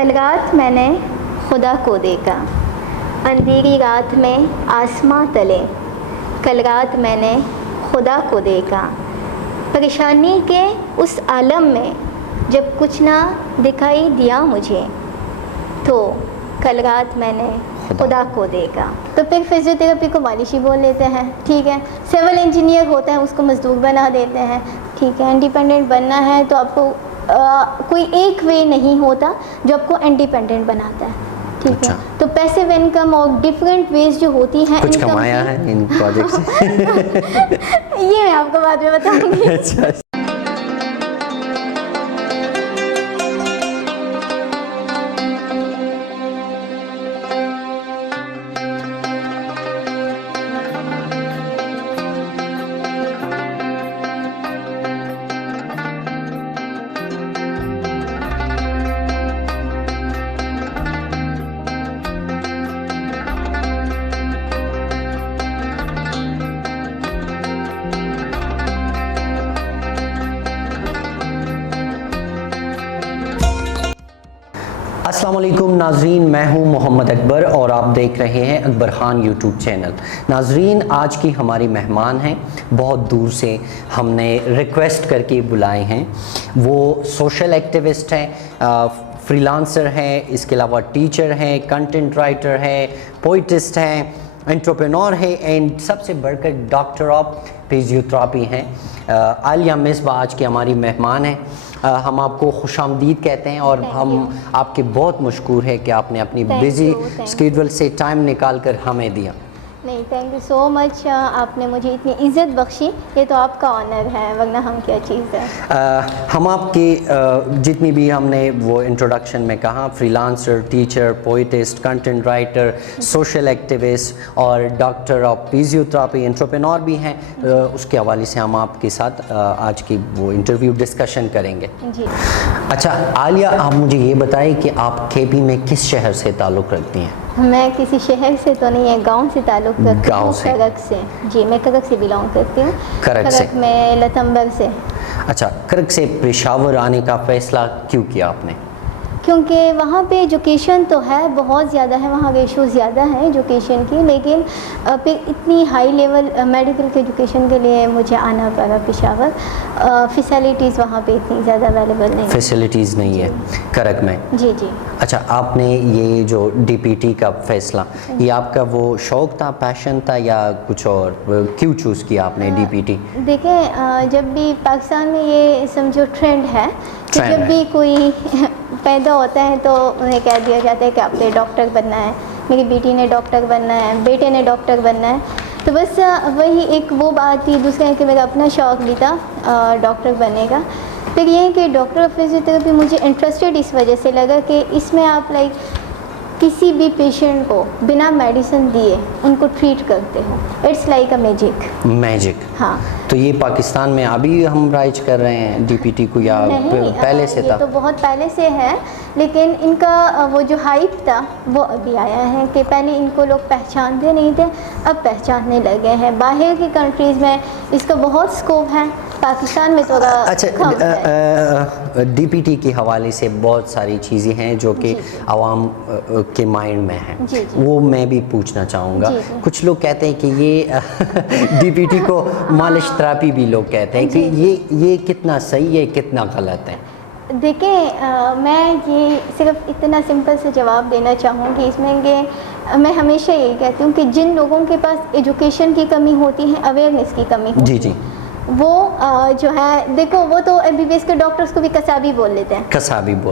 کل رات میں نے خدا کو دیکھا اندھیری رات میں آسماں تلے. کل رات میں نے خدا کو دیکھا پریشانی کے اس عالم میں جب کچھ نہ دکھائی دیا مجھے. تو کل رات میں نے خدا کو دیکھا. تو پھر فزیوتھراپی کو مالشی بول لیتے ہیں, ٹھیک ہے. سول انجینئر ہوتا ہے, اس کو مزدور بنا دیتے ہیں, ٹھیک ہے. انڈیپینڈنٹ بننا ہے تو آپ کو کوئی ایک وے نہیں ہوتا جو آپ کو انڈیپینڈنٹ بناتا ہے, ٹھیک ہے. تو پیسیو انکم اور ڈفرینٹ ویز جو ہوتی ہیں کچھ کمایا ہے ان پروجیکٹ سے یہ میں آپ کو بعد میں بتاؤں گی. السلام علیکم ناظرین, میں ہوں محمد اکبر اور آپ دیکھ رہے ہیں اکبر خان یوٹیوب چینل. ناظرین, آج کی ہماری مہمان ہیں, بہت دور سے ہم نے ریکویسٹ کر کے بلائے ہیں. وہ سوشل ایکٹیوسٹ ہیں, فری لانسر ہیں, اس کے علاوہ ٹیچر ہیں, کنٹینٹ رائٹر ہیں, پوئٹسٹ ہیں, انٹرپرینور ہے, اینڈ سب سے بڑھ کر ڈاکٹر آف فزیوتھراپی ہیں. عالیہ مصباح آج کی ہماری مہمان ہیں. ہم آپ کو خوش آمدید کہتے ہیں اور ہم آپ کے بہت مشکور ہیں کہ آپ نے اپنی بزی اسکیڈول سے ٹائم نکال کر ہمیں دیا. نہیں, تھینک یو سو مچ. آپ نے مجھے اتنی عزت بخشی, یہ تو آپ کا آنر ہے, ورنہ ہم کیا چیز ہے. ہم آپ کی جتنی بھی ہم نے وہ انٹروڈکشن میں کہا, freelancer, teacher, poetess, content writer, social activist اور ڈاکٹر آف فزیوتھراپی, انٹرپرینور بھی ہیں. اس کے حوالے سے ہم آپ کے ساتھ آج کی وہ انٹرویو ڈسکشن کریں گے. جی. اچھا عالیہ, آپ مجھے یہ بتائیں کہ آپ کے پی میں کس شہر سے تعلق رکھتی ہیں؟ میں کسی شہر سے تو نہیں ہے, گاؤں سے تعلق رکھتی ہوں. کرک سے. جی, میں کرک سے بلانگ کرتی ہوں. کرک میں لتمبر سے. اچھا, کرک سے پشاور آنے کا فیصلہ کیوں کیا آپ نے؟ کیونکہ وہاں پہ ایجوکیشن تو ہے, بہت زیادہ ہے, وہاں ریشو زیادہ ہے ایجوکیشن کی, لیکن پھر اتنی ہائی لیول میڈیکل کے ایجوکیشن کے لیے مجھے آنا پڑا پشاور. فیسیلیٹیز وہاں پہ اتنی زیادہ اویلیبل نہیں, فیسیلیٹیز نہیں ہے کرک میں. جی جی. اچھا, آپ نے یہ جو ڈی پی ٹی کا فیصلہ, یہ آپ کا وہ شوق تھا, پیشن تھا, یا کچھ اور؟ کیوں چوز کیا آپ نے ڈی پی ٹی؟ دیکھیں, جب بھی پاکستان میں یہ سمجھو ٹرینڈ ہے کہ جب بھی کوئی پیدا ہوتا ہے تو انہیں کہہ دیا جاتا ہے کہ آپ نے ڈاکٹر بننا ہے, میری بیٹی نے ڈاکٹر بننا ہے, بیٹے نے ڈاکٹر بننا ہے. تو بس وہی ایک وہ بات تھی. دوسرا ہے کہ میرا اپنا شوق بھی تھا ڈاکٹر بننے کا. پھر یہ کہ ڈاکٹر آف فزیوتھراپی مجھے انٹرسٹیڈ اس وجہ سے لگا کہ اس میں آپ کسی بھی پیشنٹ کو بنا میڈیسن دیے ان کو ٹریٹ کرتے ہو. It's like a magic. ہاں. تو یہ پاکستان میں ابھی ہم رائج کر رہے ہیں ڈی پی ٹی کو, یا پہلے سے تھا؟ یہ تو بہت پہلے سے ہے, لیکن ان کا وہ جو ہائپ تھا وہ ابھی آیا ہے کہ پہلے ان کو لوگ پہچانتے نہیں تھے, اب پہچاننے لگے ہیں. باہر کی کنٹریز میں اس کا بہت اسکوپ ہے, پاکستان میں تھوڑا. اچھا, ڈی پی ٹی کے حوالے سے بہت ساری چیزیں ہیں جو کہ عوام کے مائنڈ میں ہیں, وہ میں بھی پوچھنا چاہوں گا. کچھ لوگ کہتے ہیں کہ یہ ڈی پی ٹی کو مالش تھراپی بھی لوگ کہتے ہیں, کہ یہ کتنا صحیح ہے, کتنا غلط ہے؟ دیکھیں, میں یہ صرف اتنا سمپل سے جواب دینا چاہوں گی اس میں کہ میں ہمیشہ یہی کہتی ہوں کہ جن لوگوں کے پاس ایجوکیشن کی کمی ہوتی ہے, اویئرنیس کی کمی ہوتی ہے, جی وہ جو ہے, دیکھو وہ تو ایم بی بی ایس کے ڈاکٹرس کو بھی کسابی بول لیتے ہیں,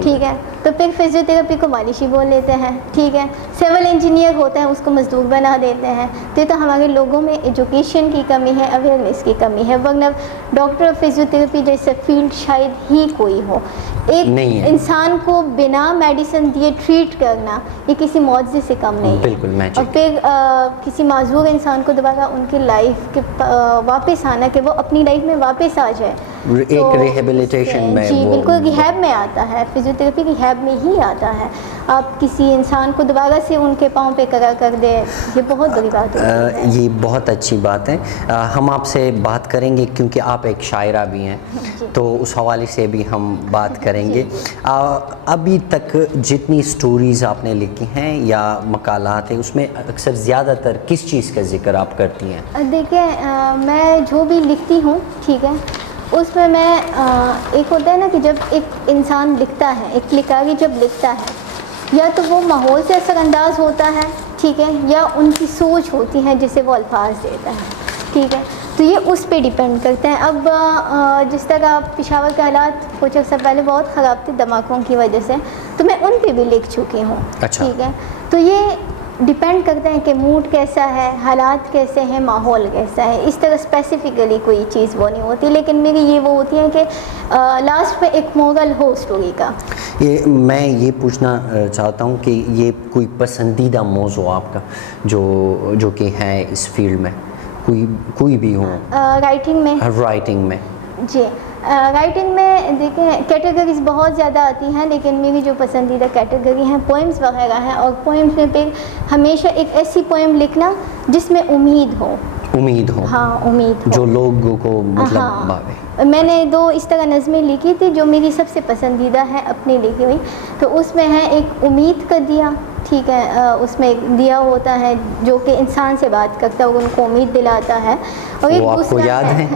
ٹھیک ہے. تو پھر فزیوتھراپی کو مالشی بول لیتے ہیں, ٹھیک ہے. سول انجینئر ہوتا ہے, اس کو مزدور بنا دیتے ہیں. تو یہ تو ہمارے لوگوں میں ایجوکیشن کی کمی ہے, اویئرنیس کی کمی ہے, ورنہ ڈاکٹر آف فزیوتھراپی جیسے فیلڈ شاید ہی کوئی ہو. ایک انسان کو بنا میڈیسن دیے ٹریٹ کرنا یہ کسی معجزے سے کم نہیں ہے. بالکل. اور پھر کسی معذور انسان کو دوبارہ ان کی لائف کے واپس آنا, کہ وہ اپنی لائف میں واپس آ جائے, ایک ریہیبلیٹیشن میں. جی بالکل, ریہیب میں آتا ہے, فزیوتھراپی ریہیب میں ہی آتا ہے. آپ کسی انسان کو دوبارہ سے ان کے پاؤں پہ کھڑا کر دے، یہ بہت بڑی بات ہوتی ہے۔ یہ بہت اچھی بات ہے۔ ہم آپ سے بات کریں گے کیونکہ آپ ایک شاعرہ بھی ہیں، تو اس حوالے سے بھی ہم بات کریں گے۔ ابھی تک جتنی سٹوریز آپ نے لکھی ہیں یا مقالات ہیں، اس میں اکثر زیادہ تر کس چیز کا ذکر آپ کرتی ہیں؟ دیکھیں میں جو بھی لکھتی ہوں، ٹھیک ہے، اس میں ایک ہوتا ہے نا کہ جب ایک انسان لکھتا ہے، ایک لکھاری جب لکھتا ہے، یا تو وہ ماحول سے اثر انداز ہوتا ہے، ٹھیک ہے، یا ان کی سوچ ہوتی ہے جسے وہ الفاظ دیتا ہے، ٹھیک ہے، تو یہ اس پہ ڈیپینڈ کرتے ہیں۔ اب جس طرح پشاور کے حالات کچھ عرصہ پہلے بہت خراب تھے دھماکوں کی وجہ سے، تو میں ان پہ بھی لکھ چکی ہوں، ٹھیک ہے، تو یہ ڈیپینڈ کرتے ہیں کہ موڈ کیسا ہے، حالات کیسے ہیں، ماحول کیسا ہے، اس طرح اسپیسیفکلی کوئی چیز وہ نہیں ہوتی، لیکن میری یہ وہ ہوتی ہے کہ لاسٹ میں ایک مورل ہو اسٹوری کا۔ میں یہ پوچھنا چاہتا ہوں کہ یہ کوئی پسندیدہ موضوع آپ کا جو کہ ہے اس فیلڈ میں، کوئی بھی ہو؟ رائٹنگ میں جی، رائٹنگ میں دیکھیں کیٹیگریز بہت زیادہ آتی ہیں، لیکن میری جو پسندیدہ کیٹیگری ہیں پوئمز وغیرہ ہیں، اور پوئمز میں پھر ہمیشہ ایک ایسی پوئم لکھنا جس میں امید ہو، ہاں امید ہو، جو لوگوں کو مطلب بھاوے۔ میں نے 2 اس طرح نظمیں لکھی تھی جو میری سب سے پسندیدہ ہے اپنی لکھی ہوئی، تو اس میں ہے ایک امید کا دیا، ٹھیک ہے، اس میں ایک دیا ہوتا ہے جو کہ انسان سے بات کرتا ہے اور ان کو امید دلاتا ہے، اور ایک وہ آپ کو یاد ہے؟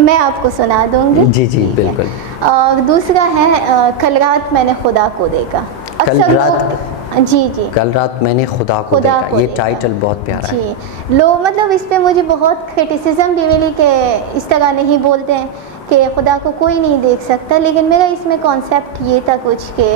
میں آپ کو سنا دوں گی۔ جی جی بالکل۔ اور دوسرا ہے کل رات میں نے خدا کو دیکھا۔ کل رات میں نے خدا کو دیکھا، یہ ٹائٹل بہت پیارا ہے۔ جی، مطلب اس پہ مجھے بہت کرٹیسزم بھی ملی کہ اس طرح نہیں بولتے ہیں کہ خدا کو کوئی نہیں دیکھ سکتا، لیکن میرا اس میں کانسیپٹ یہ تھا کچھ کہ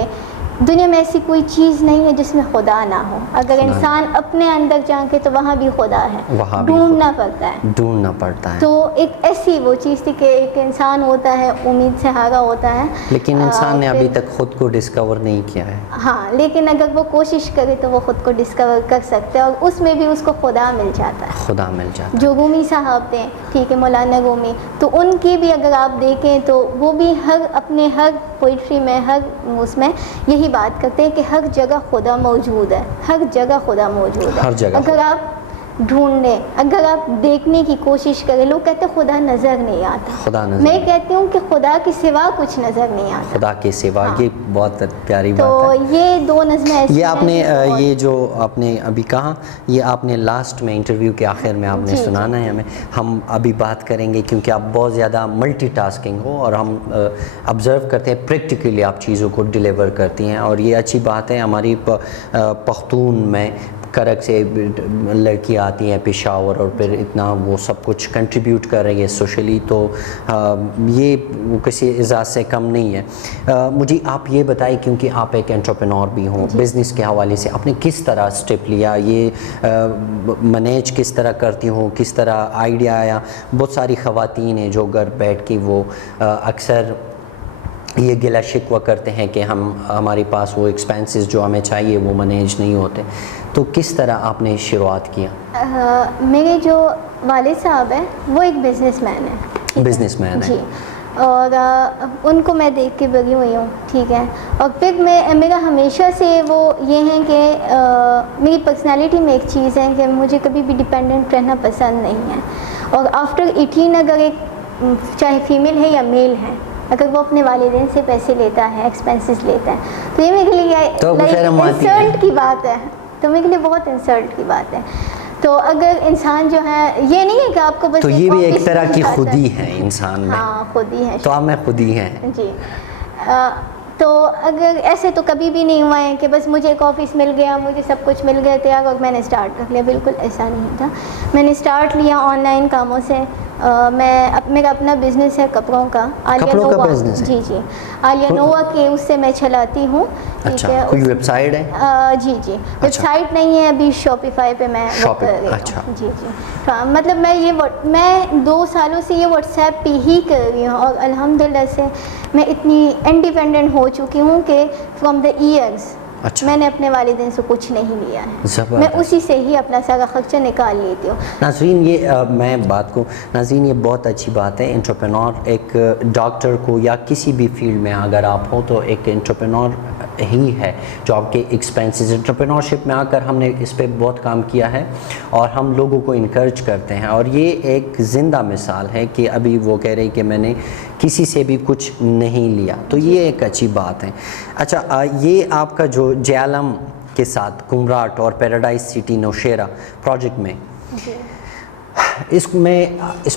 دنیا میں ایسی کوئی چیز نہیں ہے جس میں خدا نہ ہو، اگر انسان اپنے اندر جھانکے تو وہاں بھی خدا ہے، ڈھونڈنا پڑتا ہے۔ تو ایک ایسی وہ چیز تھی کہ ایک انسان ہوتا ہے امید سے ہارا ہوتا ہے، لیکن انسان نے ابھی تک خود کو ڈسکور نہیں کیا ہے۔ ہاں، لیکن اگر وہ کوشش کرے تو وہ خود کو ڈسکور کر سکتے ہیں، اور اس میں بھی اس کو خدا مل جاتا ہے۔ جو رومی صاحب تھے، ٹھیک ہے، مولانا رومی، تو ان کی بھی اگر آپ دیکھیں تو وہ بھی اپنے ہر پوئٹری میں، ہر اس میں یہی بات کرتے ہیں کہ ہر جگہ خدا موجود ہے، ہر جگہ خدا موجود ہے، اگر آپ ڈھونڈیں، اگر آپ دیکھنے کی کوشش کریں۔ لوگ کہتے ہیں خدا نظر نہیں آتا، میں کہتی ہوں کہ خدا کے سوا کچھ نظر نہیں آتا، خدا کے سوا۔ یہ بہت پیاری بات ہے۔ تو یہ 2 نظمیں ایسی یہ آپ نے یہ جو آپ نے ابھی کہا، یہ آپ نے لاسٹ میں انٹرویو کے آخر میں آپ نے سنانا ہے ہمیں، ہم ابھی بات کریں گے کیونکہ آپ بہت زیادہ ملٹی ٹاسکنگ ہو، اور ہم آبزرو کرتے ہیں پریکٹیکلی آپ چیزوں کو ڈیلیور کرتی ہیں، اور یہ اچھی بات ہے۔ ہماری پختون میں کرک سے لڑکی آتی ہیں پشاور، اور پھر اتنا وہ سب کچھ کنٹریبیوٹ کر رہی ہے سوشلی، تو یہ کسی اعزاز سے کم نہیں ہے۔ مجھے آپ یہ بتائیں، کیونکہ آپ ایک انٹرپرینور بھی ہوں، بزنس کے حوالے سے آپ نے کس طرح اسٹیپ لیا، یہ مینیج کس طرح کرتی ہوں، کس طرح آئیڈیا آیا؟ بہت ساری خواتین ہیں جو گھر بیٹھ کے وہ اکثر یہ گلہ شکوہ کرتے ہیں کہ ہمارے پاس وہ ایکسپینسز جو ہمیں چاہیے وہ مینیج نہیں ہوتے، تو کس طرح آپ نے شروعات کیا؟ میرے جو والد صاحب ہیں وہ ایک بزنس مین ہے، جی، اور ان کو میں دیکھ کے بڑی ہوئی ہوں، ٹھیک ہے، اور پھر میرا ہمیشہ سے وہ یہ ہے کہ میری پرسنالٹی میں ایک چیز ہے کہ مجھے کبھی بھی ڈیپینڈنٹ رہنا پسند نہیں ہے، اور آفٹر 18 اگر ایک چاہے فیمیل ہے یا میل ہے، اگر وہ اپنے والدین سے پیسے لیتا ہے، ایکسپینسز لیتا ہے، تو یہ میرے لیے انسلٹ کی بات ہے، تو میرے لیے بہت انسلٹ کی بات ہے۔ تو اگر انسان جو ہے، یہ نہیں ہے کہ آپ کو بس، تو یہ بھی ایک طرح کی خودی ہے انسان میں، ہاں خودی ہے، تو آپ میں خودی ہیں جی۔ تو اگر ایسے تو کبھی بھی نہیں ہوا ہے کہ بس مجھے ایک آفس مل گیا، مجھے سب کچھ مل گیا تیار اور میں نے اسٹارٹ کر لیا، بالکل ایسا نہیں تھا۔ میں نے اسٹارٹ لیا آن لائن کاموں سے، میرا اپنا بزنس ہے کپڑوں کا، عالیہ نووا، جی جی، عالیہ نووا کے اس سے میں چلاتی ہوں، ٹھیک ہے۔ کوئی ویب سائٹ ہے؟ جی جی، ویب سائٹ نہیں ہے ابھی، شاپیفائی پہ میں ورک کر رہی ہوں، جی جی۔ مطلب میں 2 سالوں سے یہ واٹس ایپ پہ ہی کر رہی ہوں، اور الحمدللہ سے میں اتنی انڈیپینڈنٹ ہو چکی ہوں کہ فرام دا ایئرس اچھا. میں نے اپنے والدین سے کچھ نہیں لیا ہے, میں اسی سے ہی اپنا سارا خرچہ نکال لیتی ہوں. ناظرین یہ میں بات کو ناظرین یہ بہت اچھی بات ہے. انٹرپرینور ایک ڈاکٹر کو یا کسی بھی فیلڈ میں اگر آپ ہو تو ایک انٹرپرینور ہی ہے جو آپ کے ایکسپینسز. انٹرپرینورشپ میں آ کر ہم نے اس پہ بہت کام کیا ہے اور ہم لوگوں کو انکریج کرتے ہیں, اور یہ ایک زندہ مثال ہے کہ ابھی وہ کہہ رہی کہ میں نے کسی سے بھی کچھ نہیں لیا, تو یہ ایک اچھی بات ہے. اچھا یہ آپ کا جو جہلم کے ساتھ کمراٹ اور پیراڈائز سٹی نوشیرہ پروجیکٹ میں, اس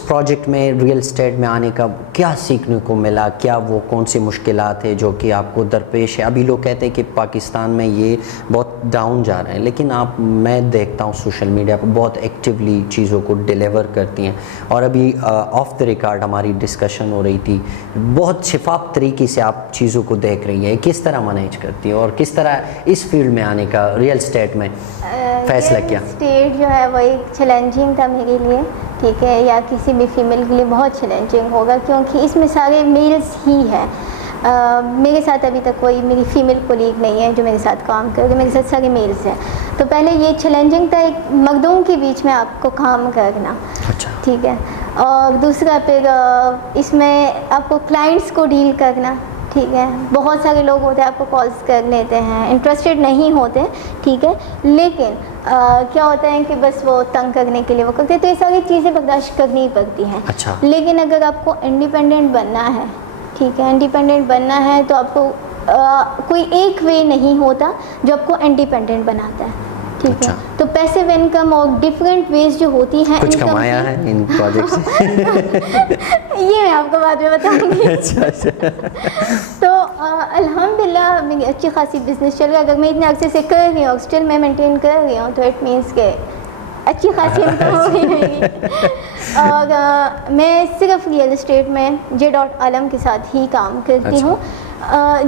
پروجیکٹ میں ریئل اسٹیٹ میں آنے کا کیا سیکھنے کو ملا, کیا وہ کون سی مشکلات ہے جو کہ آپ کو درپیش ہے؟ ابھی لوگ کہتے ہیں کہ پاکستان میں یہ بہت ڈاؤن جا رہے ہیں, لیکن میں دیکھتا ہوں سوشل میڈیا پہ بہت ایکٹیولی چیزوں کو ڈیلیور کرتی ہیں, اور ابھی آف دا ریکارڈ ہماری ڈسکشن ہو رہی تھی, بہت شفاف طریقے سے آپ چیزوں کو دیکھ رہی ہیں. کس طرح مینیج کرتی ہیں اور کس طرح اس فیلڈ میں آنے کا ریئل اسٹیٹ میں فیصلہ کیا؟ اسٹیٹ جو ہے وہ ایک چیلنجنگ تھا میرے لیے, ٹھیک ہے, یا کسی بھی فیمیل کے لیے بہت چیلنجنگ ہوگا کیونکہ اس میں سارے میلز ہی ہیں. میرے ساتھ ابھی تک کوئی میری فیمیل کولیگ نہیں ہے جو میرے ساتھ کام کرے, میرے ساتھ سارے میلز ہیں. تو پہلے یہ چیلنجنگ تھا ایک مردوں کے بیچ میں آپ کو کام کرنا, ٹھیک ہے, اور دوسرا پھر اس میں آپ کو کلائنٹس کو ڈیل کرنا, ٹھیک ہے. بہت سارے لوگ ہوتے ہیں آپ کو کالس کر لیتے ہیں, انٹرسٹیڈ نہیں ہوتے, ٹھیک ہے, لیکن کیا ہوتا ہے کہ بس وہ تنگ کرنے کے لیے وہ کرتے ہیں, تو یہ ساری چیزیں برداشت کرنی پڑتی ہیں. اچھا. لیکن اگر آپ کو انڈیپینڈنٹ بننا ہے, ٹھیک ہے, انڈیپینڈنٹ بننا ہے تو آپ کو کوئی ایک وے نہیں ہوتا جو آپ کو انڈیپینڈنٹ بناتا ہے, ٹھیک ہے. تو پیسیو انکم اور ڈفرینٹ ویز جو ہوتی ہیں, کچھ کمایا ہے ان پروجیکٹ سے؟ یہ میں آپ کو بعد میں بتاؤں گی. تو الحمدللہ میری اچھی خاصی بزنس چل رہا ہے. اگر میں اتنے عرصے سے کر رہی ہوں اور اسٹل میں مینٹین کر رہی ہوں تو اٹ مینس کہ اچھی خاصی انکم ہو رہی ہے. اور میں صرف ریئل اسٹیٹ میں J.Alam کے ساتھ ہی کام کرتی ہوں.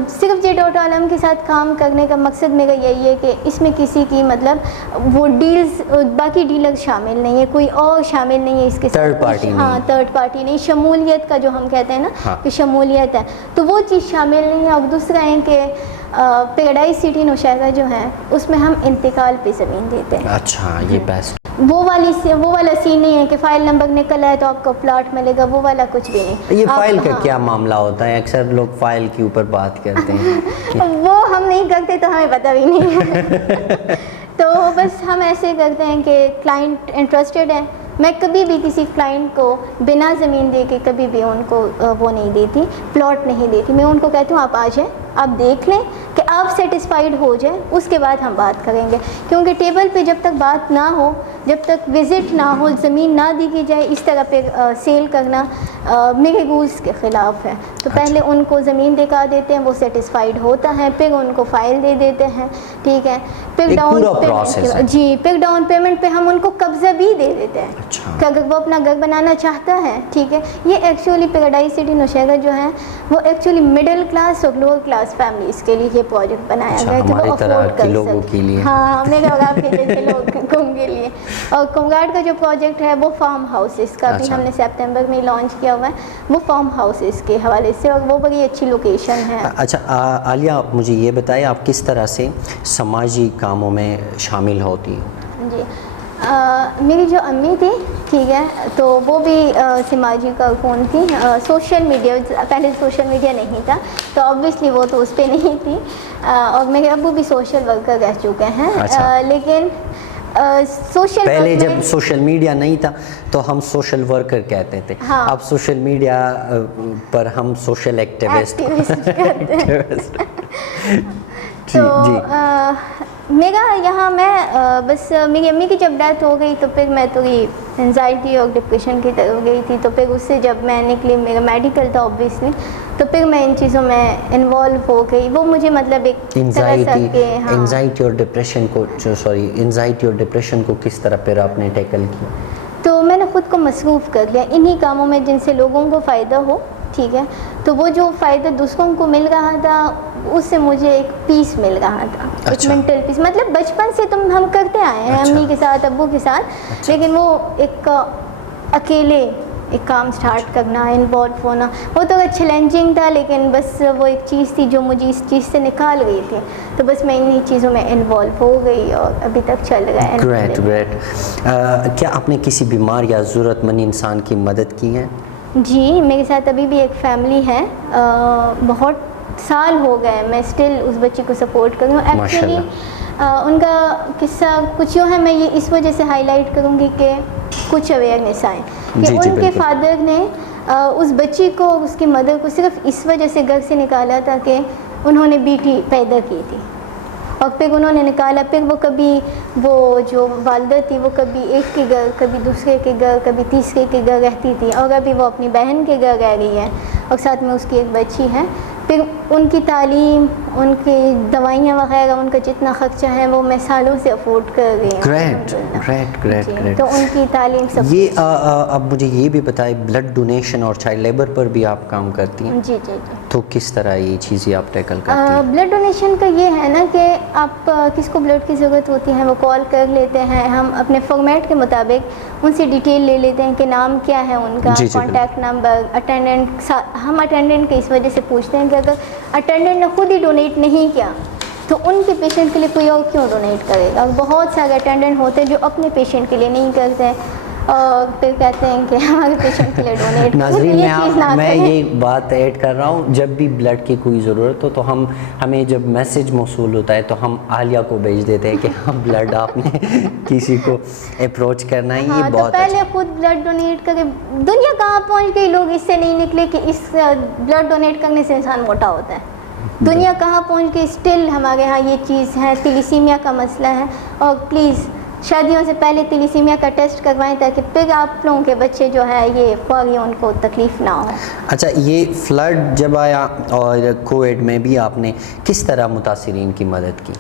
صرف J.Alam کے ساتھ کام کرنے کا مقصد میرا یہی ہے کہ اس میں کسی کی مطلب وہ ڈیلز, باقی ڈیلر شامل نہیں ہے, کوئی اور شامل نہیں ہے اس کے ساتھ, تھرڈ پارٹی نہیں. ہاں, تھرڈ پارٹی نہیں, شمولیت کا جو ہم کہتے ہیں نا کہ شمولیت ہے, تو وہ چیز شامل نہیں ہے. اور دوسرا ہے کہ پیراڈائز سٹی نوشیرہ جو ہے اس میں ہم انتقال پہ زمین دیتے ہیں. اچھا, یہ بیسٹ. وہ والا سین نہیں ہے کہ فائل نمبر نکل آئے تو آپ کو پلاٹ ملے گا, وہ والا کچھ بھی نہیں. یہ فائل کا کیا معاملہ ہوتا ہے؟ اکثر لوگ فائل کے اوپر بات کرتے ہیں. وہ ہم نہیں کرتے تو ہمیں پتہ بھی نہیں ہے. تو بس ہم ایسے کرتے ہیں کہ کلائنٹ انٹرسٹیڈ ہے. میں کبھی بھی کسی کلائنٹ کو بنا زمین دے کے کبھی بھی ان کو وہ نہیں دیتی, پلاٹ نہیں دیتی. میں ان کو کہتی ہوں آپ آ جائیں, آپ دیکھ لیں کہ آپ سیٹسفائیڈ ہو جائیں, اس کے بعد ہم بات کریں گے. کیونکہ ٹیبل پہ جب تک بات نہ ہو, جب تک وزٹ نہ ہو, زمین نہ دی جائے, اس طرح پہ سیل کرنا میرے رولس کے خلاف ہے. تو پہلے ان کو زمین دکھا دیتے ہیں, وہ سیٹسفائیڈ ہوتا ہے, پھر ان کو فائل دے دیتے ہیں, ٹھیک ہے. پھر ڈاؤن پیمنٹ, جی, پھر ڈاؤن پیمنٹ پہ ہم ان کو قبضہ بھی دے دیتے ہیں کہ اگر وہ اپنا گھر بنانا چاہتا ہے, ٹھیک ہے. یہ ایکچولی پیراڈائز سٹی نوشیرہ جو ہے وہ ایکچولی مڈل کلاس اور لوور کلاس فیملیز کے لیے یہ پروجیکٹ بنایا گیا ہے کہ وہ افورڈ کر سکیں. ہاں, میرے اور آپ کے جیسے لوگوں کے لیے. اور کمراٹ کا جو پروجیکٹ ہے وہ فارم ہاؤسز کا بھی ہم نے سپتمبر میں لانچ کیا ہوا ہے, وہ فارم ہاؤسز کے حوالے سے, اور وہ بڑی اچھی لوکیشن ہے. اچھا عالیہ, مجھے یہ بتائیں آپ کس طرح سے سماجی کاموں میں شامل ہوتی ہیں؟ جی, میری جو امی تھی, ٹھیک ہے, تو وہ بھی سماجی کارکن تھی. سوشل میڈیا, پہلے سوشل میڈیا نہیں تھا تو آبویسلی وہ تو اس پہ نہیں تھی, اور میرے ابو بھی سوشل ورکر رہ چکے ہیں. لیکن سوشل پہلے جب سوشل میڈیا نہیں تھا تو ہم سوشل ورکر کہتے تھے, اب سوشل میڈیا پر ہم سوشل ایکٹیوسٹ کہتے ہیں. تو میرا یہاں میں بس میری امی کی جب ڈیتھ ہو گئی تو پھر میں تھوڑی انزائٹی اور ڈپریشن کی طرف گئی تھی. تو پھر اس سے جب میں نکلی, میرا میڈیکل تھا اوبویسلی, تو پھر میں ان چیزوں میں انوالو ہو گئی. وہ مجھے مطلب ایک انزائٹی اور ڈپریشن کو انزائٹی اور ڈپریشن کو کس طرح پھر آپ نے ٹیکل کیا؟ تو میں نے خود کو مصروف کر لیا انہی کاموں میں جن سے لوگوں کو فائدہ ہو, ٹھیک ہے. تو وہ جو فائدہ دوسروں کو مل رہا تھا اس سے مجھے ایک پیس مل رہا تھا, ایک مینٹل پیس. مطلب بچپن سے ہم کرتے آئے ہیں امی کے ساتھ, ابو کے ساتھ, لیکن وہ ایک اکیلے ایک کام سٹارٹ کرنا، انوالو ہونا، وہ تو چیلنجنگ تھا لیکن بس وہ ایک چیز تھی جو مجھے اس چیز سے نکال گئی تھی، تو بس میں انہی چیزوں میں انوالو ہو گئی اور ابھی تک چل رہا ہے. Great great. کیا آپ نے کسی بیمار یا ضرورت مند انسان کی مدد کی ہے؟ جی میرے ساتھ ابھی بھی ایک فیملی ہے، بہت سال ہو گئے میں اسٹل اس بچی کو سپورٹ کر رہی ہوں. ایکچولی ان کا قصہ کچھ یوں ہے، میں یہ اس وجہ سے ہائی لائٹ کروں گی کہ کچھ اویئرنیس آئے کہ ان کے فادر نے اس بچی کو، اس کی مدر کو صرف اس وجہ سے گھر سے نکالا تھا کہ انہوں نے بیٹی پیدا کی تھی، اور پھر انہوں نے نکالا. پھر وہ کبھی وہ جو والدہ تھی وہ کبھی ایک کے گھر، کبھی دوسرے کے گھر، کبھی تیسرے کے گھر رہتی تھی، اور ابھی وہ اپنی بہن کے گھر رہ رہی ہے اور ساتھ میں اس کی ایک بچی ہے. پھر ان کی تعلیم، ان کی دوائیاں وغیرہ، ان کا جتنا خرچہ ہے وہ میں سالوں سے افورڈ کر رہی ہوں. Great great great great. تو ان کی تعلیم سب. یہ اب مجھے یہ بھی بتائیں، بلڈ ڈونیشن اور چائلڈ لیبر پر بھی آپ کام کرتی ہیں؟ جی جی جی. تو کس طرح یہ چیزیں آپ ٹیکل کرتی ہیں؟ بلڈ ڈونیشن کا یہ ہے نا کہ آپ کس کو بلڈ کی ضرورت ہوتی ہے وہ کال کر لیتے ہیں، ہم اپنے فارمیٹ کے مطابق ان سے ڈیٹیل لے لیتے ہیں کہ نام کیا ہے ان کا، کانٹیکٹ نمبر، اٹینڈنٹ. ہم اٹینڈنٹ کی اس وجہ سے پوچھتے ہیں کہ اگر اٹینڈنٹ نے خود ہی ڈونیٹ نہیں کیا تو ان کے پیشنٹ کے لیے کوئی اور کیوں ڈونیٹ کرے گا. اور بہت سارے اٹینڈنٹ ہوتے ہیں جو اپنے پیشنٹ کے لیے نہیں کرتے اور پھر کہتے ہیں کہ ہمارے پیشنٹ کے لیے ڈونیٹ. ناظرین میں یہ بات ایڈ کر رہا ہوں، جب بھی بلڈ کی کوئی ضرورت ہو تو ہمیں جب میسج موصول ہوتا ہے تو ہم عالیہ کو بھیج دیتے ہیں کہ ہم بلڈ آپ نے کسی کو اپروچ کرنا ہے. یہ بہت پہلے خود بلڈ ڈونیٹ کر کے دنیا کہاں پہنچ گئی. لوگ اس سے نہیں نکلے کہ اس بلڈ ڈونیٹ کرنے سے انسان موٹا ہوتا ہے. دنیا کہاں پہنچ گئی. اسٹل ہمارے ہاں یہ چیز ہے. تیلیسیمیا کا مسئلہ ہے، اور پلیز شادیوں سے پہلے تیلیسیمیا کا ٹیسٹ کروائیں تاکہ پھر آپ لوگوں کے بچے جو ہے یہ فوری ان کو تکلیف نہ ہو. اچھا، یہ فلڈ جب آیا اور کووڈ میں بھی آپ نے کس طرح متاثرین کی مدد کی؟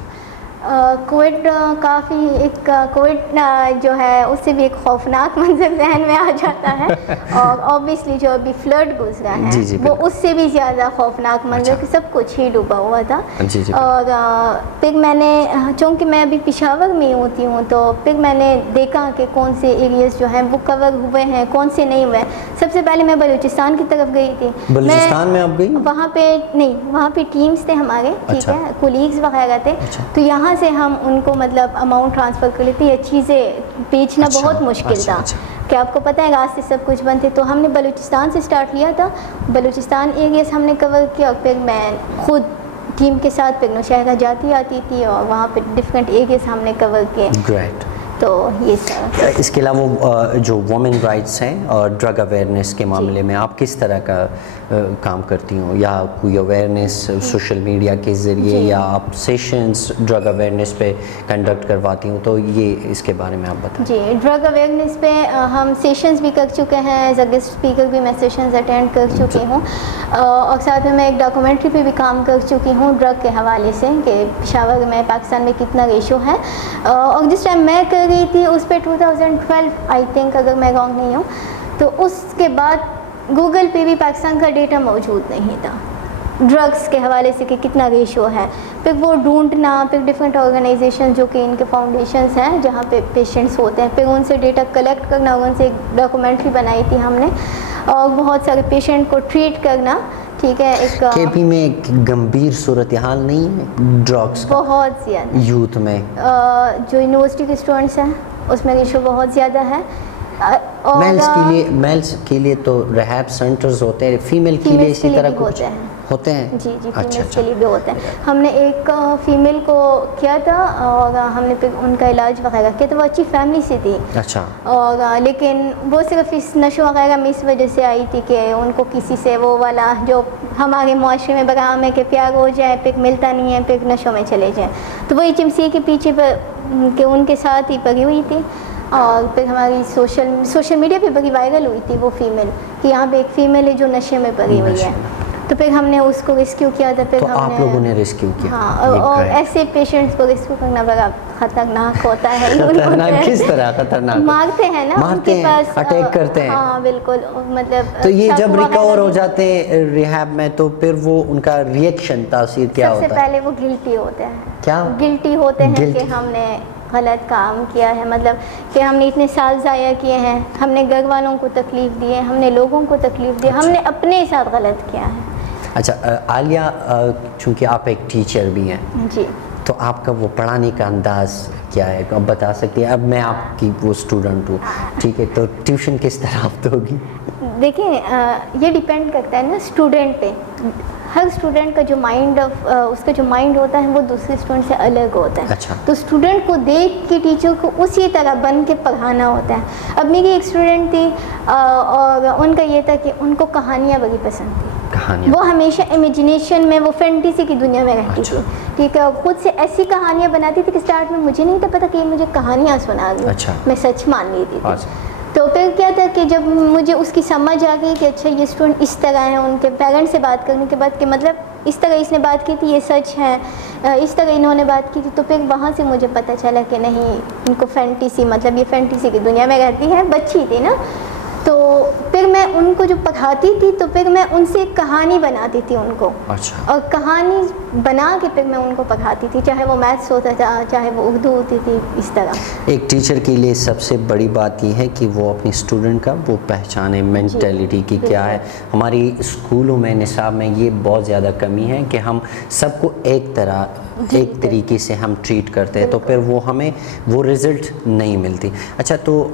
کووڈ کافی ایک کووڈ جو ہے اس سے بھی ایک خوفناک منظر ذہن میں آ جاتا ہے، اور اوبیسلی جو ابھی فلڈ گزرا ہے وہ اس سے بھی زیادہ خوفناک منظر کہ سب کچھ ہی ڈوبا ہوا تھا. اور پھر میں نے، چونکہ میں ابھی پشاور میں ہوتی ہوں، تو پھر میں نے دیکھا کہ کون سے ایریاز جو ہیں وہ کور ہوئے ہیں، کون سے نہیں ہوئے. سب سے پہلے میں بلوچستان کی طرف گئی تھی. بلوچستان میں آپ گئی؟ وہاں پہ نہیں، وہاں پہ ٹیمز تھے ہمارے، ٹھیک ہے، کولیگز وغیرہ تھے. تو یہاں سے ہم ان کو مطلب اماؤنٹ ٹرانسفر کر لیتے. یہ چیزیں بیچنا بہت مشکل تھا کہ آپ کو پتہ ہے راستے سب کچھ بند تھے. تو ہم نے بلوچستان سے سٹارٹ لیا تھا، بلوچستان ایریاز ہم نے کور کیا، اور پھر میں خود ٹیم کے ساتھ پھر نوشہرہ جاتی آتی تھی اور وہاں پہ ڈفرینٹ ایریاز ہم نے کور کیے. گریٹ. تو یہ سب. اس کے علاوہ جو وومن رائٹس ہیں اور ڈرگ اویئرنیس کے معاملے میں آپ کس طرح کا کام کرتی ہوں؟ یا کوئی اویئرنیس سوشل میڈیا کے ذریعے یا آپ سیشنز ڈرگ اویئرنیس پہ کنڈکٹ کرواتی ہوں؟ تو یہ اس کے بارے میں آپ بتائیں. جی، ڈرگ اویئرنیس پہ ہم سیشنز بھی کر چکے ہیں، ایز اے گیسٹ اسپیکر بھی میں سیشنز اٹینڈ کر چکی ہوں، اور ساتھ میں ایک ڈاکومنٹری پہ بھی کام کر چکی ہوں ڈرگ کے حوالے سے کہ پشاور میں پاکستان میں کتنا ریشو ہے. اور جس ٹائم میں کر رہی تھی اس پہ 2012 آئی تھنک، اگر میں رانگ نہیں ہوں، تو اس کے بعد گوگل پہ بھی پاکستان کا ڈیٹا موجود نہیں تھا ڈرگس کے حوالے سے کہ کتنا ریشو ہے. پھر وہ ڈھونڈنا، پھر ڈفرینٹ آرگنائزیشن جو کہ ان کے فاؤنڈیشنز ہیں جہاں پہ پیشنٹس ہوتے ہیں، پھر ان سے ڈیٹا کلیکٹ کرنا، ان سے ایک ڈاکومنٹری بنائی تھی ہم نے، اور بہت سارے پیشنٹ کو ٹریٹ کرنا. ٹھیک ہے، ایک کے پی میں ایک گمبھیر صورتحال نہیں ہے ڈرگس کا بہت زیادہ یوتھ میں؟ جو یونیورسٹی کے اسٹوڈنٹس ہیں اس میں ریشو بہت زیادہ ہے. میلز کے لیے تو ریہاب سینٹرز ہوتے ہیں، فیمیل کے لیے اسی طرح کچھ ہوتے ہیں؟ جی جی، فیمیلز کے لیے بھی ہوتے ہیں. ہم نے ایک فیمیل کو کیا تھا اور ہم نے پھر ان کا علاج وغیرہ کیا تھا. وہ اچھی فیملی سے تھی، اچھا، اور لیکن وہ صرف اس نشو وغیرہ میں اس وجہ سے آئی تھی کہ ان کو کسی سے وہ والا جو ہمارے معاشرے میں برآم ہے کہ پیار ہو جائے پھر ملتا نہیں ہے، پھر نشوں میں چلے جائیں. تو وہی چمسی کے پیچھے کہ ان کے ساتھ ہی پڑی ہوئی تھی. اور پھر ہماری سوشل میڈیا پہ بڑی وائرل ہوئی تھی وہ فیمیل کہ یہاں پہ ایک فیمیل ہے جو نشے میں پڑی ہوئی ہے. تو پھر ہم نے اس کو ریسکیو کیا تھا. پھر آپ لوگوں نے ریسکیو کیا؟ ہاں، اور ایسے پیشنٹس کو ریسکیو کرنا بڑا خطرناک ہوتا ہے. کس طرح خطرناک؟ مارتے ہیں نا، ان کے پاس اٹیک کرتے ہیں. ہاں بالکل، مطلب تو یہ جب ریکور ہو جاتے ہیں ریہاب میں تو پھر وہ ان کا ریئیکشن تاثیر کیا ہوتا ہے؟ سب سے پہلے وہ گلٹی ہوتے ہیں. کیا گلٹی ہوتے ہیں کہ ہم نے غلط کام کیا ہے، مطلب کہ ہم نے اتنے سال ضائع کیے ہیں، ہم نے گھر والوں کو تکلیف دی ہے، ہم نے لوگوں کو تکلیف دی، ہم نے اپنے ساتھ غلط کیا ہے۔ اچھا عالیہ، چونکہ آپ ایک ٹیچر بھی ہیں جی، تو آپ کا وہ پڑھانے کا انداز کیا ہے، آپ بتا سکتی ہیں؟ اب میں آپ کی وہ اسٹوڈنٹ ہوں، ٹھیک ہے، تو ٹیوشن کس طرح آپ ہوگی؟ دیکھیں یہ ڈیپینڈ کرتا ہے نا اسٹوڈنٹ پہ۔ ہر اسٹوڈنٹ کا جو مائنڈ اس کا جو مائنڈ ہوتا ہے وہ دوسرے اسٹوڈنٹ سے الگ ہوتا ہے۔ اچھا۔ تو اسٹوڈنٹ کو دیکھ کے ٹیچر کو اسی طرح بن کے پڑھانا ہوتا ہے۔ اب میری ایک اسٹوڈنٹ تھی اور ان کا یہ تھا کہ ان کو کہانیاں بڑی پسند تھی، کہانیاں، وہ ہمیشہ امیجنیشن میں، وہ فینٹیسی کی دنیا میں رہتی تھی، ٹھیک ہے، اور خود سے ایسی کہانیاں بناتی تھی کہ اسٹارٹ میں مجھے نہیں تھا پتا کہ یہ مجھے کہانیاں سنا رہی ہے، اچھا، میں سچ مان لیتی تھی۔ تو پھر کیا تھا کہ جب مجھے اس کی سمجھ آ گئی کہ اچھا یہ اسٹوڈنٹ اس طرح ہیں، ان کے پیرنٹس سے بات کرنے کے بعد کہ مطلب اس طرح اس نے بات کی تھی، یہ سچ ہے، اس طرح انہوں نے بات کی تھی، تو پھر وہاں سے مجھے پتہ چلا کہ نہیں، ان کو فینٹیسی، مطلب یہ فینٹیسی کی دنیا میں رہتی ہے، بچی تھی نا۔ تو پھر میں ان کو جو پڑھاتی تھی تو پھر میں ان سے ایک کہانی بناتی تھی ان کو، اچھا، اور کہانی بنا کے پھر میں ان کو پڑھاتی تھی، چاہے وہ میتھس ہوتا تھا، چاہے وہ اردو ہوتی تھی، اس طرح۔ ایک ٹیچر کے لیے سب سے بڑی بات یہ ہے کہ وہ اپنی اسٹوڈنٹ کا وہ پہچانے، مینٹیلٹی کی کیا ہے۔ ہماری اسکولوں میں، نصاب میں یہ بہت زیادہ کمی ہے کہ ہم سب کو ایک طرح، ایک طریقے سے ہم ٹریٹ کرتے ہیں، تو پھر وہ ہمیں وہ رزلٹ نہیں ملتی۔ اچھا، تو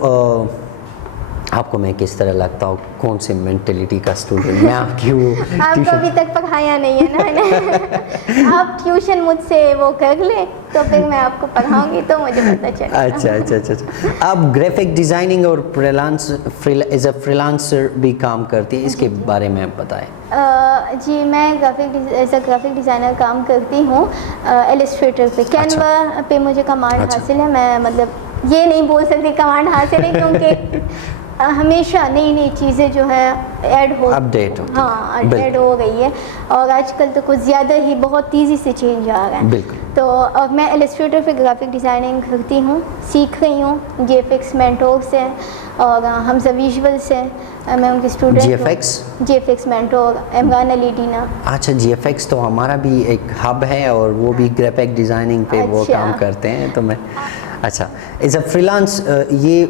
آپ کو میں کس طرح لگتا ہوں، کون سے مینٹلٹی کا اسٹوڈنٹ؟ میں آپ کی وہ آپ کو ابھی تک پڑھایا نہیں ہے نا میں نے، آپ ٹیوشن مجھ سے وہ کر لیں تو پھر میں آپ کو پڑھاؤں گی تو مجھے پتہ چلے گا۔ اچھا اچھا اچھا اچھا، آپ گرافک ڈیزائننگ اور ایز اے فریلانسر بھی کام کرتی ہیں، اس کے بارے میں بتائیں۔ جی، میں ایز اے گرافک ڈیزائنر کام کرتی ہوں ایلسٹریٹر پہ، کینوا پہ مجھے کمانڈ حاصل ہے۔ میں مطلب یہ نہیں بول سکتی کمانڈ حاصل ہے، کیونکہ ہمیشہ نئی نئی چیزیں جو ہے ایڈ ہو، اپڈیٹ ہوتی ہے، ہاں ایڈ ہو گئی ہے، اور آج کل تو کچھ زیادہ ہی بہت تیزی سے چینج آ رہا ہے۔ بالکل۔ تو میں ایلسٹریٹر پہ گرافک ڈیزائننگ کرتی ہوں، سیکھ رہی ہوں، جی ایف ایکس مینٹور سے اور حمزہ ویژول سے، میں ان کی اسٹوڈنٹ ہوں۔ جی ایف ایکس مینٹور عمران علی ڈینا۔ اچھا، جی ایف ایکس تو ہمارا بھی ایک ہب ہے اور وہ بھی گرافک ڈیزائننگ پہ وہ کام کرتے ہیں، تو میں اچھا ایز اے یہ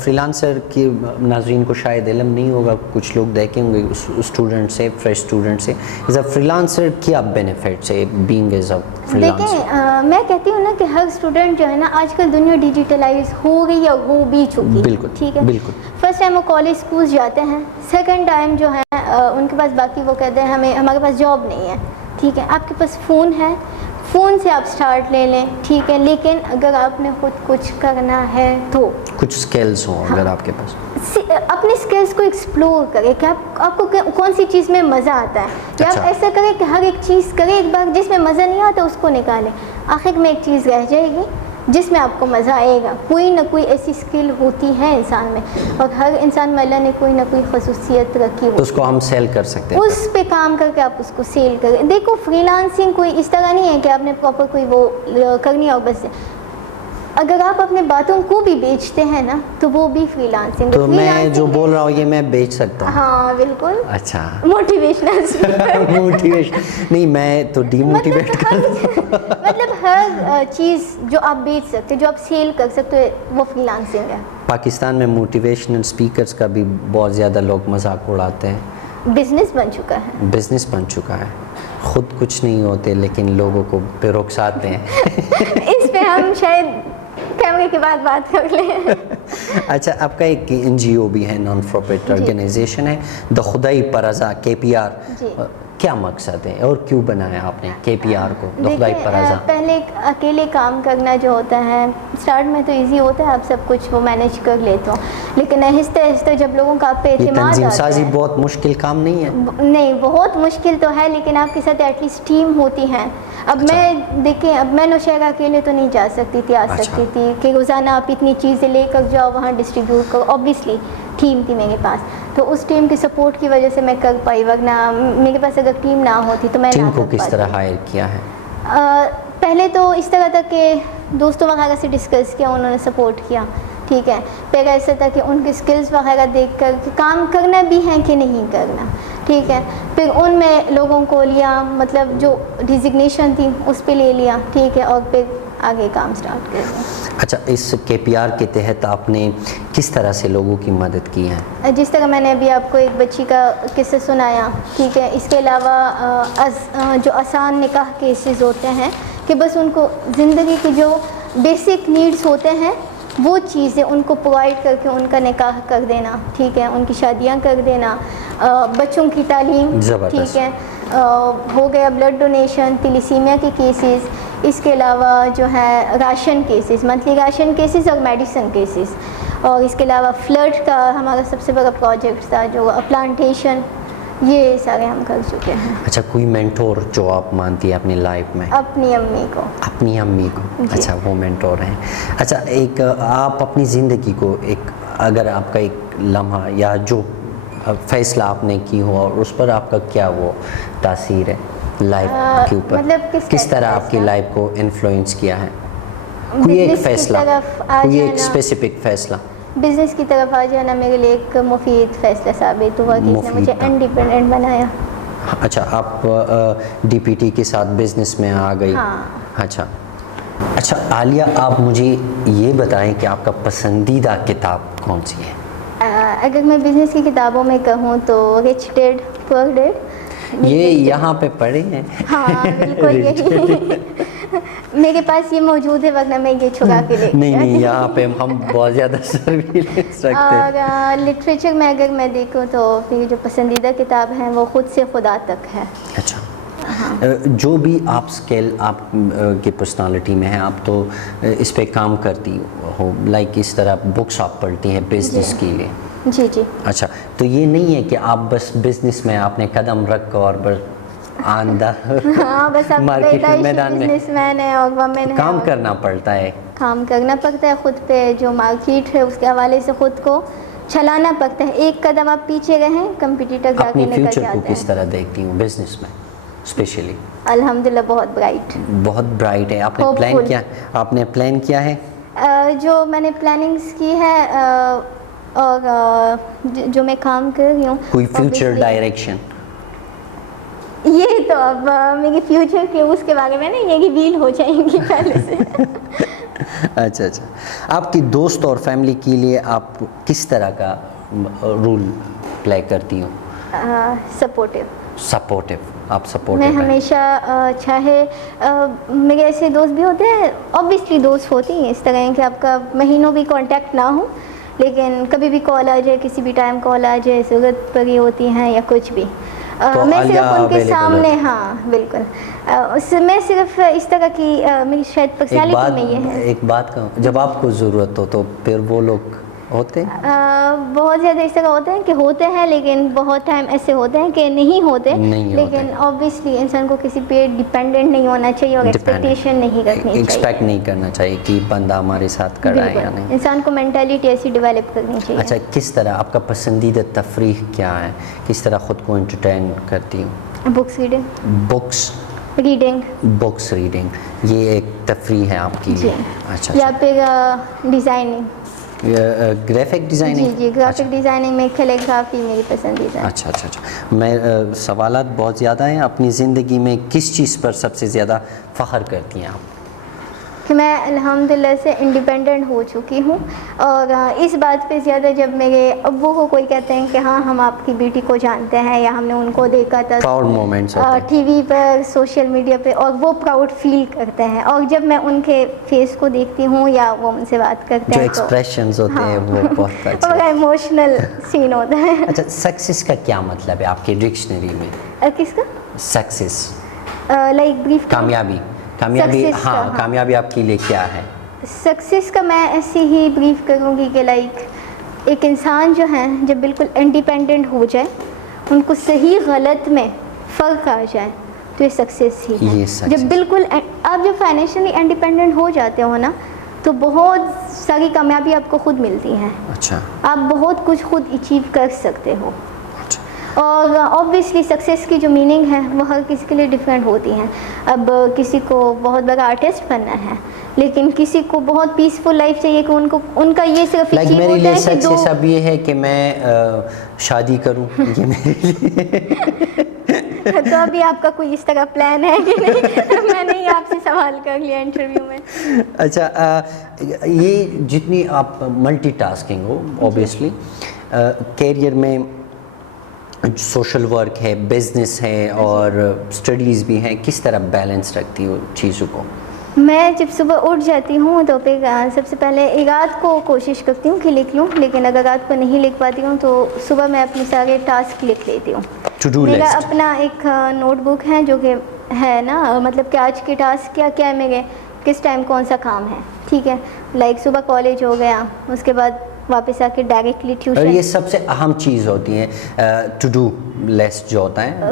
فری لانسر کی ناظرین کو شاید علم نہیں ہوگا، کچھ لوگ دیکھیں گے اسٹوڈنٹ سے، فریش اسٹوڈنٹ سے، ایز اے فری لانسر کیا بینیفٹس ہے being as a free lancer? دیکھیں میں کہتی ہوں نا کہ ہر اسٹوڈنٹ جو ہے نا، آج کل دنیا ڈیجیٹلائز ہو گئی یا ہو بھی چکی، بالکل، ٹھیک ہے، بالکل۔ فرسٹ ٹائم وہ کالج اسکول جاتے ہیں، سیکنڈ ٹائم جو ہے ان کے پاس باقی وہ کہتے ہیں ہمارے پاس جاب نہیں ہے، ٹھیک ہے، آپ کے پاس فون ہے، فون سے آپ سٹارٹ لے لیں، ٹھیک ہے، لیکن اگر آپ نے خود کچھ کرنا ہے تو کچھ سکلز ہوں اگر آپ کے پاس، اپنی سکلز کو ایکسپلور کریں کہ آپ کو کون سی چیز میں مزہ آتا ہے، یا آپ ایسا کریں کہ ہر ایک چیز کریں، ایک بار جس میں مزہ نہیں آتا اس کو نکالیں، آخر میں ایک چیز رہ جائے گی جس میں آپ کو مزہ آئے گا۔ کوئی نہ کوئی ایسی سکل ہوتی ہے انسان میں، اور ہر انسان میں اللہ نے کوئی نہ کوئی خصوصیت رکھی ہوتی ہے، اس کو ہم سیل کر سکتے ہیں، اس پہ کام کر کے آپ اس کو سیل کریں۔ دیکھو فری لانسنگ کوئی اس طرح نہیں ہے کہ آپ نے پراپر کوئی وہ کرنی ہے اور بس، اگر آپ اپنے باتوں کو بھی بیچتے ہیں نا تو وہ بھی فری لانسنگ ہے۔ تو میں جو بول رہا ہوں یہ میں بیچ سکتا ہوں؟ ہاں بالکل۔ اچھا، موٹیویشنل موٹیویشن نہیں، میں تو ڈی موٹیویٹ مطلب ہر چیز جو آپ بیچ سکتے، جو آپ سیل کر سکتے، وہ فری لانسنگ ہے۔ پاکستان میں موٹیویشنل سپیکرز کا بھی بہت زیادہ لوگ مذاق اڑاتے ہیں، بزنس بن چکا ہے، بزنس بن چکا ہے، خود کچھ نہیں ہوتے لیکن لوگوں کو پہ رخصاتے ہیں۔ اس پہ ہم شاید کیمرے کے بعد بات کر لیں۔ اچھا، آپ کا ایک این جی او بھی ہے، نان پروفٹ آرگنائزیشن ہے، دا خدائی پرازا KPR، کیا مقصد ہے اور کیوں بنایا آپ نے KPR کو، دا خدائی پرازا؟ پہلے اکیلے کام کرنا جو ہوتا ہے اسٹارٹ میں تو ایزی ہوتا ہے، آپ سب کچھ وہ مینیج کر لیتے ہو، لیکن آہستہ آہستہ جب لوگوں کا آپ پہ یہ اعتماد تنظیم آتا سازی ہے، بہت مشکل کام نہیں ہے؟ نہیں بہت مشکل تو ہے، لیکن آپ کے ساتھ ایٹ لیسٹ ٹیم ہوتی ہے۔ اب میں دیکھیں، اب میں نوشہرہ اکیلے تو نہیں جا سکتی تھی، آ سکتی تھی کہ روزانہ آپ اتنی چیزیں لے کر جاؤ وہاں ڈسٹریبیوٹ کرو، اوبیسلی ٹیم تھی میرے پاس، تو اس ٹیم کی سپورٹ کی وجہ سے میں کر پائی، ورنہ میرے پاس اگر ٹیم نہ ہوتی تو میں ٹیم کو کس طرح ہائر کیا ہے؟ پہلے تو اس طرح تھا کہ دوستوں وغیرہ سے ڈسکس کیا، انہوں نے سپورٹ کیا، ٹھیک ہے، پھر ایسا تھا کہ ان کی سکلز وغیرہ دیکھ کر کہ کام کرنا بھی ہے کہ نہیں کرنا، ٹھیک ہے. پھر ان میں لوگوں کو لیا, مطلب جو ڈیزگنیشن تھی اس پہ لے لیا, ٹھیک ہے, اور پھر آگے کام سٹارٹ کر دیا. اچھا, اس KPR کے تحت آپ نے کس طرح سے لوگوں کی مدد کی ہے؟ جس طرح میں نے ابھی آپ کو ایک بچی کا قصہ سنایا, ٹھیک ہے, اس کے علاوہ جو آسان نکاح کیسز ہوتے ہیں کہ بس ان کو زندگی کی جو بیسک نیڈز ہوتے ہیں وہ چیزیں ان کو پرووائڈ کر کے ان کا نکاح کر دینا, ٹھیک ہے, ان کی شادیاں کر دینا, بچوں کی تعلیم, ٹھیک ہے, ہو گیا بلڈ ڈونیشن, تیلیسیمیا کے کیسز, اس کے علاوہ جو ہے ration cases, monthly ration cases اور میڈیسن کیسز, اور اس کے علاوہ فلڈ کا ہمارا سب سے بڑا پروجیکٹ تھا جو پلانٹیشن, یہ سارے ہم کر چکے ہیں. اچھا, کوئی مینٹور جو آپ مانتی ہے اپنی لائف میں؟ اپنی امی کو. اپنی امی کو, اچھا, وہ مینٹور ہیں. اچھا, ایک آپ اپنی زندگی کو ایک, اگر آپ کا ایک لمحہ یا جو فیصلہ آپ نے کی ہو اور اس پر آپ کا کیا وہ تاثیر ہے لائف کے اوپر, مطلب کس طرح آپ کی لائف کو انفلوئنس کیا ہے؟ کوئی ایک فیصلہ, کوئی ایک اسپیسیفک فیصلہ بزنس کی طرف آ جانا میرے لیے ایک مفید فیصلہ ثابت ہوا کہ اس نے مجھے انڈیپینڈنٹ بنایا. اچھا, آپ DPT کے ساتھ بزنس میں آ گئی. اچھا اچھا, عالیہ, آپ مجھے یہ بتائیں کہ آپ کا پسندیدہ کتاب کون سی ہے؟ اگر میں بزنس کی کتابوں میں کہوں تو رچ ڈیڈ پور ڈیڈ. یہ یہاں پہ پڑھے ہیں؟ ہاں بالکل, یہی میرے پاس یہ موجود ہے, ورنہ میں یہ چھپا کے لے. نہیں, یہاں پہ ہم بہت زیادہ سرویلنس رکھتے ہیں. اور لٹریچر میں اگر میں دیکھوں تو میری جو پسندیدہ کتاب ہے وہ خود سے خدا تک ہے. اچھا, جو بھی آپ اسکل آپ کی پرسنالٹی میں ہے, آپ تو اس پہ کام کرتی ہو, لائک اس طرح بکس آپ پڑھتی ہیں بزنس کے لیے؟ جی جی. اچھا, تو یہ نہیں ہے کہ آپ بس بزنس میں آپ نے قدم رکھ اور بس آندہ مارکیٹ میدان میں بزنس مین ہے اور وومن ہے, کام کرنا پڑتا ہے, کام کرنا پڑتا ہے خود پہ, جو مارکیٹ ہے اس کے حوالے سے خود کو چلانا پڑتا ہے. ایک قدم آپ پیچھے رہیں کمپٹیٹر جا کے نکل جاتے ہیں. اپنی فیوچر کو کس طرح دیکھتی ہوں بزنس میں اسپیشلی؟ الحمدللہ بہت برائٹ. بہت برائٹ ہے. آپ نے پلان کیا, آپ نے پلان کیا ہے؟ جو میں نے پلاننگز کی ہے اور جو میں کام کر رہی ہوں, کوئی فیوچر ڈائریکشن؟ یہ تو اب میری فیوچر کے اس کے بارے میں نا یہ ریویل ہو جائیں گی پہلے سے. اچھا اچھا, آپ کی دوست اور فیملی کے لیے آپ کس طرح کا رول پلے کرتی ہوں؟ سپورٹیو. سپورٹیو, آپ سپورٹیو میں ہمیشہ چاہے میرے ایسے دوست بھی ہوتے ہیں, اوبیسلی دوست ہوتی ہیں اس طرح کہ آپ کا مہینوں بھی کانٹیکٹ نہ ہو, لیکن کبھی بھی کال آ جائے, کسی بھی ٹائم کال آ جائے, ضرورت پڑی ہوتی ہیں یا کچھ بھی, میں صرف ان کے سامنے, ہاں بالکل, اس میں صرف اس طرح کی میری شاید پرسنالٹی میں یہ ہے. ایک بات کہوں, جب آپ کو ضرورت ہو تو پھر وہ لوگ ہوتے بہت زیادہ اس طرح ہوتے ہیں کہ ہوتے ہیں, لیکن بہت ٹائم ایسے ہوتے ہیں کہ نہیں ہوتے. لیکن اوبیسلی انسان کو کسی پہ ڈیپینڈنٹ نہیں ہونا چاہیے اور ایکسپیکٹیشن نہیں رکھنی چاہیے, ایکسپیکٹ نہیں کرنا چاہیے کہ بندہ ہمارے ساتھ کر رہا ہے یا نہیں. انسان کو مینٹیلٹی ایسی ڈیولپ کرنی چاہیے. اچھا, کس طرح آپ کا پسندیدہ تفریح کیا ہے, کس طرح خود کو انٹرٹین کرتی ہوں؟ Books reading. Books reading, books reading, یہ ایک تفریح ہے آپ کی؟ اچھا, یا پھر ڈیزائننگ, گرافک ڈیزائننگ. جی جی, گرافک ڈیزائننگ میں کیلیگرافی میری پسندیدہ ہے. اچھا اچھا اچھا, میں سوالات بہت زیادہ ہیں. اپنی زندگی میں کس چیز پر سب سے زیادہ فخر کرتی ہیں آپ؟ کہ میں الحمدللہ سے انڈیپینڈنٹ ہو چکی ہوں, اور اس بات پہ زیادہ جب میرے ابو کو کوئی کہتے ہیں کہ ہاں ہم آپ کی بیٹی کو جانتے ہیں یا ہم نے ان کو دیکھا تھا پراؤڈ مومنٹس ہوتے ہیں ٹی وی پر, سوشل میڈیا پہ, اور وہ پراؤڈ فیل کرتے ہیں, اور جب میں ان کے فیس کو دیکھتی ہوں یا وہ ان سے بات کرتے ہیں, جو ایکسپریشنز ہوتے ہیں وہ بہت اچھے, بڑا ایموشنل سین ہوتا ہے. اچھا, سکسیس کا کیا مطلب ہے آپ کے ڈکشنری میں؟ کس کا سکسیس؟ لائک بریف, کامیابی. کامیابی, ہاں, کامیابی آپ کے لیے کیا ہے؟ سکسیس کا میں ایسی ہی بریف کروں گی کہ لائک ایک انسان جو ہے جب بالکل انڈیپینڈنٹ ہو جائے, ان کو صحیح غلط میں فرق آ جائے, تو یہ سکسیس ہی ہے. جب بالکل آپ جب فائنینشلی انڈیپینڈنٹ ہو جاتے ہو نا, تو بہت ساری کامیابی آپ کو خود ملتی ہیں. اچھا, آپ بہت کچھ خود اچیو کر سکتے ہو. اور اوبویسلی سکسیس کی جو میننگ ہے وہ ہر کسی کے لیے ڈفرینٹ ہوتی ہیں. اب کسی کو بہت بڑا آرٹسٹ بننا ہے, لیکن کسی کو بہت پیسفل لائف چاہیے کہ ان کا یہ صرف لائک میرے لیے سکسیس اب یہ ہے کہ میں شادی کروں، یہ میرے لیے تو ابھی آپ کا کوئی اس طرح پلان ہے کہ نہیں؟ میں نے آپ سے سوال کر لیا انٹرویو میں. اچھا یہ جتنی آپ ملٹی ٹاسکنگ ہو اوبیسلی کیریئر میں، سوشل ورک ہے، بزنس ہے اور اسٹڈیز بھی ہیں، کس طرح بیلنس رکھتی ہو چیزوں کو؟ میں جب صبح اٹھ جاتی ہوں تو پھر سب سے پہلے رات کو کوشش کرتی ہوں کہ لکھ لوں، لیکن اگر رات کو نہیں لکھ پاتی ہوں تو صبح میں اپنے سارے ٹاسک لکھ لیتی ہوں. میرا اپنا ایک نوٹ بک ہے جو کہ ہے نا، مطلب کہ آج کے ٹاسک کیا کیا ہے میرے، کس ٹائم کون سا کام ہے، ٹھیک ہے. لائک صبح کالج ہو گیا، اس کے بعد واپس آ کے ڈائریکٹلی ٹیوشن. اور یہ سب سے اہم چیز ہوتی ہے ٹو ڈو لسٹ جو ہوتا ہے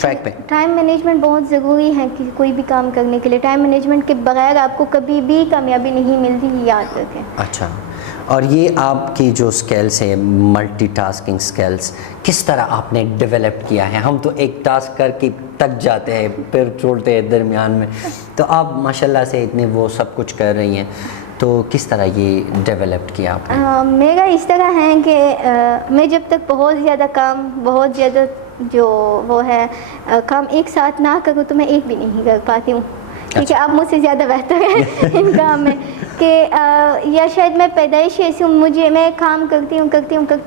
ٹریک پہ. ٹائم مینجمنٹ بہت ضروری ہے کہ کوئی بھی کام کرنے کے لیے. ٹائم مینجمنٹ کے بغیر آپ کو کبھی بھی کامیابی نہیں ملتی، یاد رکھیں. اچھا، اور یہ آپ کی جو اسکلس ہیں ملٹی ٹاسکنگ اسکلس، کس طرح آپ نے ڈیولپ کیا ہے؟ ہم تو ایک ٹاسک کر کے تک جاتے ہیں، پھر چھوڑتے ہیں درمیان میں، تو آپ ماشاءاللہ سے اتنے وہ سب کچھ کر رہی ہیں، تو کس طرح یہ ڈیولپ کیا آپ نے؟ میرا اس طرح ہے کہ میں جب تک بہت زیادہ کام، بہت زیادہ جو وہ ہے کام ایک ساتھ نہ کروں تو میں ایک بھی نہیں کر پاتی ہوں. کیونکہ آپ مجھ سے زیادہ بہتر ہیں ان کام میں، کہ یا شاید میں پیدائش ایسی ہوں، میں کام کرتی ہوں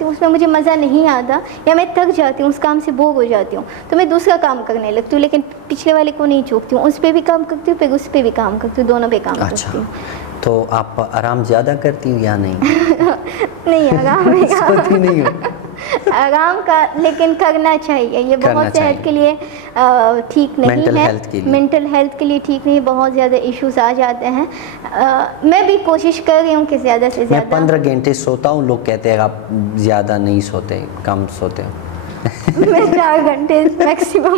اس میں مجھے مزہ نہیں آتا، یا میں تھک جاتی ہوں، اس کام سے بور ہو جاتی ہوں تو میں دوسرا کام کرنے لگتی ہوں، لیکن پچھلے والے کو نہیں چوکتی ہوں. اس پہ بھی کام کرتی ہوں، پھر اس پہ بھی کام کرتی ہوں، دونوں پہ کام کرتی ہوں. تو آپ آرام زیادہ کرتی ہوں یا نہیں؟ نہیں، آرام نہیں ہو آرام کا لیکن کرنا چاہیے. یہ بہت صحت کے لیے ٹھیک نہیں ہے، مینٹل ہیلتھ کے لیے ٹھیک نہیں. بہت زیادہ ایشوز آ جاتے ہیں. میں بھی کوشش کر رہی ہوں کہ زیادہ سے زیادہ. میں 15 گھنٹے سوتا ہوں، لوگ کہتے ہیں آپ زیادہ نہیں سوتے، کم سوتے ہو. میں 4 گھنٹے میکسیمم.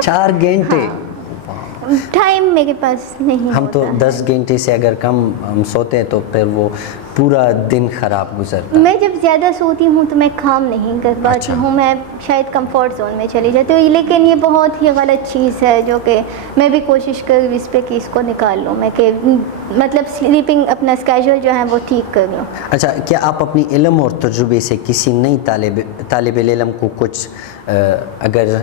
4 گھنٹے؟ ٹائم میرے پاس نہیں. ہم تو 10 گھنٹے سے اگر کم ہم سوتے ہیں تو پھر وہ پورا دن خراب گزرتا. میں جب زیادہ سوتی ہوں تو میں کام نہیں کر پاتی ہوں، میں شاید کمفورٹ زون میں چلی جاتی ہوں. لیکن یہ بہت ہی غلط چیز ہے جو کہ میں بھی کوشش کر اس پہ کہ اس کو نکال لوں میں، کہ مطلب سلیپنگ اپنا اسکیجول جو ہے وہ ٹھیک کر لوں. اچھا، کیا آپ اپنی علم اور تجربے سے کسی نئی طالب علم کو کچھ اگر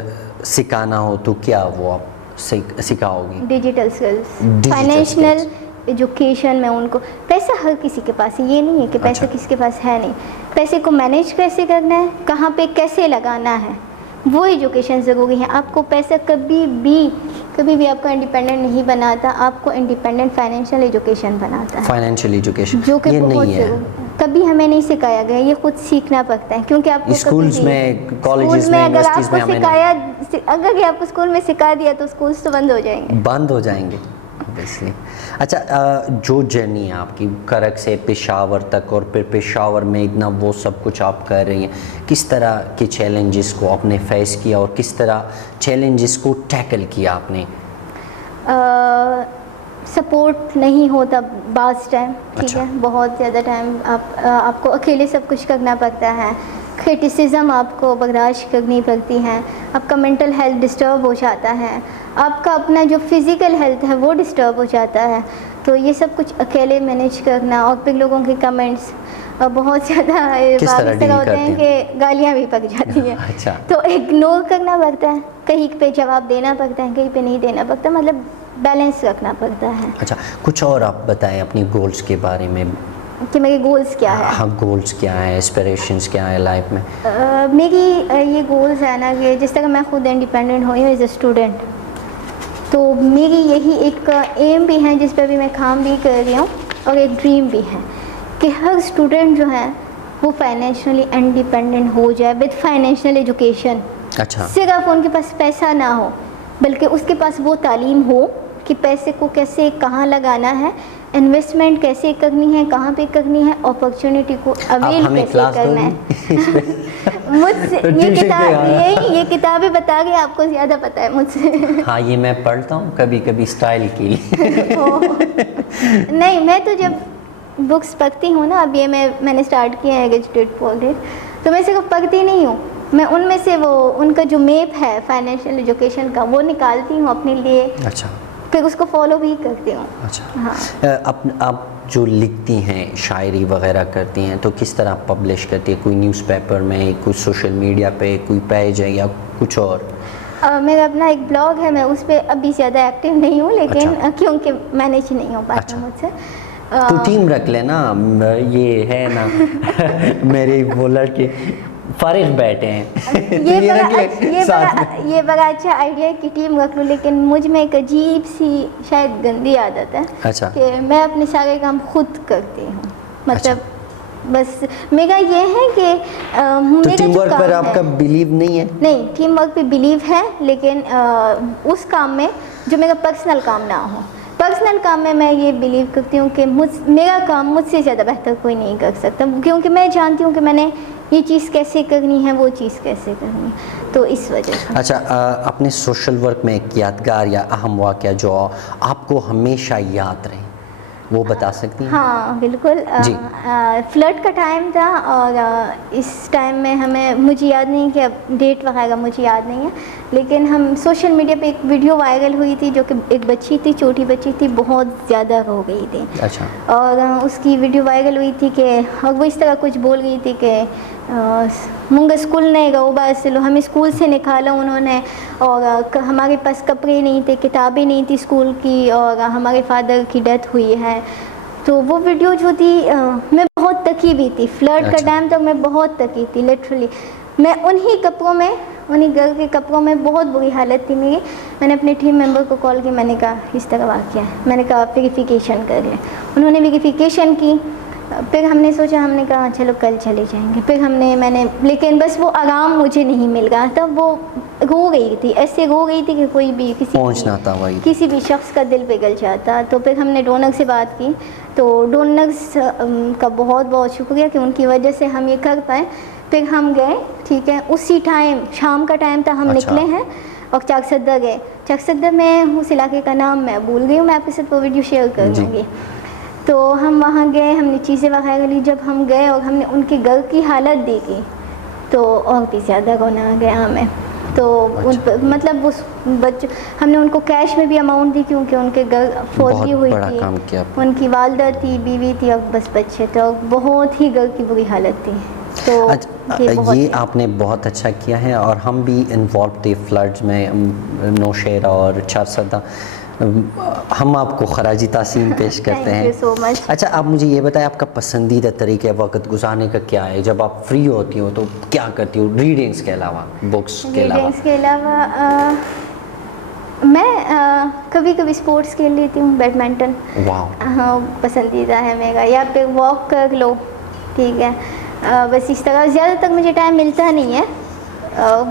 سکھانا ہو تو کیا وہ آپ سکھاؤ گی؟ ڈیجیٹل اسکلس، فائنینشیل ایجوکیشن میں ان کو. پیسہ ہر کسی کے پاس ہے، یہ نہیں ہے کہ پیسہ کسی کے پاس ہے نہیں. پیسے کو مینیج کیسے کرنا ہے، کہاں پہ کیسے لگانا ہے، وہ ایجوکیشن ضروری ہے. آپ کو پیسہ کبھی بھی آپ کو انڈیپینڈنٹ نہیں بناتا، آپ کو انڈیپینڈنٹ فائنینشیل ایجوکیشن بناتا ہے. فائنینشیل ایجوکیشن جو کہ بہت ضروری، کبھی ہمیں نہیں سکھایا گیا، یہ خود سیکھنا پڑتا ہے. کیونکہ آپ کو اسکولز میں، کالجز میں، یونیورسٹیز میں اگر یہ آپ کو اسکول میں سکھا دیا تو اسکولز تو بند ہو جائیں گے. obviously. اچھا، جو جرنی ہے آپ کی کرک سے پشاور تک اور پھر پشاور میں اتنا وہ سب کچھ آپ کر رہی ہیں، کس طرح کے چیلنجز کو آپ نے فیس کیا اور کس طرح چیلنجز کو ٹیکل کیا آپ نے؟ سپورٹ نہیں ہوتا بعض ٹائم، ٹھیک ہے، بہت زیادہ ٹائم آپ کو اکیلے سب کچھ کرنا پڑتا ہے. کرٹیسزم آپ کو برداشت کرنی پڑتی ہے، آپ کا مینٹل ہیلتھ ڈسٹرب ہو جاتا ہے، آپ کا اپنا جو فزیکل ہیلتھ ہے وہ ڈسٹرب ہو جاتا ہے. تو یہ سب کچھ اکیلے مینیج کرنا، اور پھر لوگوں کے کمنٹس بہت زیادہ طرح ہوتے ہیں کہ گالیاں بھی پک جاتی ہیں. تو اگنور کرنا پڑتا ہے، کہیں پہ جواب دینا پڑتا ہے، کہیں پہ نہیں دینا پڑتا، مطلب بیلنس رکھنا پڑتا ہے. اچھا، کچھ اور آپ بتائیں اپنی گولز کے بارے میں کہ میرے گولز کیا ہے. ہاں، گولز کیا ہیں، اسپریشنز کیا ہیں لائف میں؟ میری یہ گولز ہے نا کہ جس طرح میں خود انڈیپینڈنٹ ہوئی ہوں ایز اے اسٹوڈنٹ، تو میری یہی ایک ایم بھی ہے جس پہ بھی میں کام بھی کر رہی ہوں، اور ایک ڈریم بھی ہے کہ ہر اسٹوڈنٹ جو ہے وہ فائنینشلی انڈیپینڈنٹ ہو جائے ود فائنینشیل ایجوکیشن. اچھا، صرف ان کے پاس پیسہ نہ ہو، بلکہ اس کے پاس وہ تعلیم ہو کہ پیسے کو کیسے کہاں لگانا ہے، انویسٹمنٹ کیسے کرنی ہے، کہاں پہ کرنی ہے، اپرچونٹی کو اویل کیسے کرنا ہے. مجھ سے یہ کتابیں بتا گئی، آپ کو زیادہ پتہ ہے مجھ سے. ہاں، یہ میں پڑھتا ہوں کبھی کبھی اسٹائل کے لیے. نہیں، میں تو جب بکس پڑھتی ہوں نا، اب یہ میں نے اسٹارٹ کیا ہے ایجوکیٹڈ پولٹ، تو میں صرف پڑھتی نہیں ہوں، میں ان میں سے وہ ان کا جو میپ ہے فائنینشیل ایجوکیشن کا وہ نکالتی ہوں اپنے لیے. اچھا، پھر اس کو فالو بھی کرتی ہوں. اچھا. ہاں. آپ جو لکھتی ہیں شاعری وغیرہ کرتی ہیں تو کس طرح پبلش کرتی ہیں؟ کوئی نیوز پیپر میں, کوئی سوشل میڈیا پہ, کوئی پیج ہے یا کچھ اور؟ میرا اپنا ایک بلاگ ہے, میں اس پہ ابھی زیادہ ایکٹیو نہیں ہوں, لیکن کیونکہ مینیج نہیں ہو پاتا مجھ سے. تو ٹیم رکھ لینا, یہ ہے نا میرے وہ لڑکے فارغ بیٹھے ہیں. یہ بڑا اچھا آئیڈیا ہے کہ ٹیم رکھ لوں, لیکن مجھ میں ایک عجیب سی شاید گندی عادت ہے کہ میں اپنے سارے کام خود کرتی ہوں. مطلب بس میرا یہ ہے کہ ٹیم ورک پر آپ کا بلیو نہیں ہے؟ نہیں, ٹیم ورک پہ بلیو ہے, لیکن اس کام میں جو میرا پرسنل کام نہ ہو. پرسنل کام میں یہ بلیو کرتی ہوں کہ میرا کام مجھ سے زیادہ بہتر کوئی نہیں کر سکتا, کیونکہ میں جانتی ہوں کہ میں نے یہ چیز کیسے کرنی ہے, وہ چیز کیسے کرنی ہے, تو اس وجہ سے. اچھا, اپنے سوشل ورک میں ایک یادگار یا اہم واقعہ جو آپ کو ہمیشہ یاد رہے, وہ بتا سکتی ہیں؟ ہاں بالکل. جی. فلڈ کا ٹائم تھا, اور اس ٹائم میں مجھے یاد نہیں کہ اب ڈیٹ وغیرہ مجھے یاد نہیں ہے, لیکن ہم سوشل میڈیا پہ ایک ویڈیو وائرل ہوئی تھی جو کہ ایک بچی تھی, چھوٹی بچی تھی, بہت زیادہ رو گئی تھی. اچھا. اور اس کی ویڈیو وائرل ہوئی تھی کہ وہ اس طرح کچھ بول گئی تھی کہ منگا اسکول نہیں گا بس لو, ہمیں اسکول سے نکالا انہوں نے, اور ہمارے پاس کپڑے نہیں تھے, کتابیں نہیں تھی اسکول کی, اور ہمارے فادر کی ڈیتھ ہوئی ہے. تو وہ ویڈیو جو تھی میں بہت تکی بھی تھی. فلڈ کا ٹائم تک میں بہت تکی تھی لٹرلی. میں انہی گھر کے کپڑوں میں, بہت بری حالت تھی میری. میں نے اپنے ٹیم ممبر کو کال کی, میں نے کہا اس طرح واقعہ ہے, میں نے کہا ویریفیکیشن کر لیں. انہوں نے ویریفیکیشن کی. پھر ہم نے سوچا, ہم نے کہا چلو کل چلے جائیں گے. پھر میں نے لیکن بس وہ آرام مجھے نہیں مل رہا تھا. وہ رو گئی تھی, ایسے رو گئی تھی کہ کوئی بھی کسی بھی شخص کا دل پگھل جاتا. تو پھر ہم نے ڈونر سے بات کی, تو ڈونرز کا بہت بہت شکریہ کہ ان کی وجہ سے ہم یہ کر پائیں. پھر ہم گئے, ٹھیک ہے, اسی ٹائم شام کا ٹائم تھا, ہم نکلے ہیں اور چاکسدہ گئے. چاکسدہ میں اس علاقے کا نام میں بھول گئی ہوں, میں آپ کے ساتھ وہ ویڈیو شیئر کر دوں گی. تو ہم وہاں گئے, ہم نے چیزیں وغیرہ لی. جب ہم گئے اور ہم نے ان کے گھر کی حالت دیکھی تو اور بھی زیادہ رونا آ گیا ہمیں. تو مطلب اس ہم نے ان کو کیش میں بھی اماؤنٹ دی, کیونکہ ان کے گھر فوتی ہوئی تھی, ان کی والدہ تھی, بیوی تھی, اور بس بچے تھے, اور بہت ہی گھر کی بری حالت تھی. تو یہ آپ نے بہت اچھا کیا ہے, اور ہم بھی انوالو تھے فلڈز میں, نوشہرہ اور چارسدہ. ہم آپ کو خراجی تحسین پیش کرتے ہیں. اچھا, آپ مجھے یہ بتائیں آپ کا پسندیدہ طریقہ وقت گزارنے کا کیا ہے؟ جب آپ فری ہوتی ہو تو کیا کرتی ہو ریڈنگس کے علاوہ, بکس کے علاوہ؟ ریڈنگس کے علاوہ میں کبھی کبھی اسپورٹس کھیل لیتی ہوں, بیڈمنٹن. ہاں پسندیدہ ہے میرا. یا پھر واک کر لو, ٹھیک ہے. بس اس طرح زیادہ تک مجھے ٹائم ملتا نہیں ہے,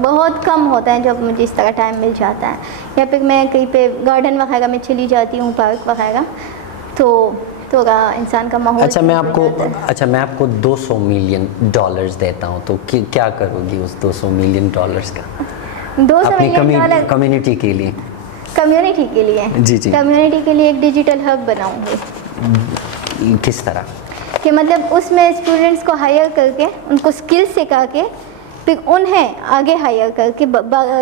بہت کم ہوتا ہے جب مجھے اس طرح ٹائم مل جاتا ہے. یا پھر میں کہیں پہ گارڈن وغیرہ میں چلی جاتی ہوں, پارک وغیرہ, تو انسان کا ماحول. اچھا, میں آپ کو $200 ملین دیتا ہوں, تو کیا کرو گی اس $200 ملین کا؟ $200 ملین کمیونٹی کے لیے. کمیونٹی کے لیے؟ جی. کمیونٹی کے لیے ایک ڈیجیٹل ہب بناؤں گی. کس طرح؟ کہ مطلب اس میں اسٹوڈنٹس کو ہائر کر کے, ان کو اسکل سکھا کے, پھر انہیں آگے ہائر کر کے,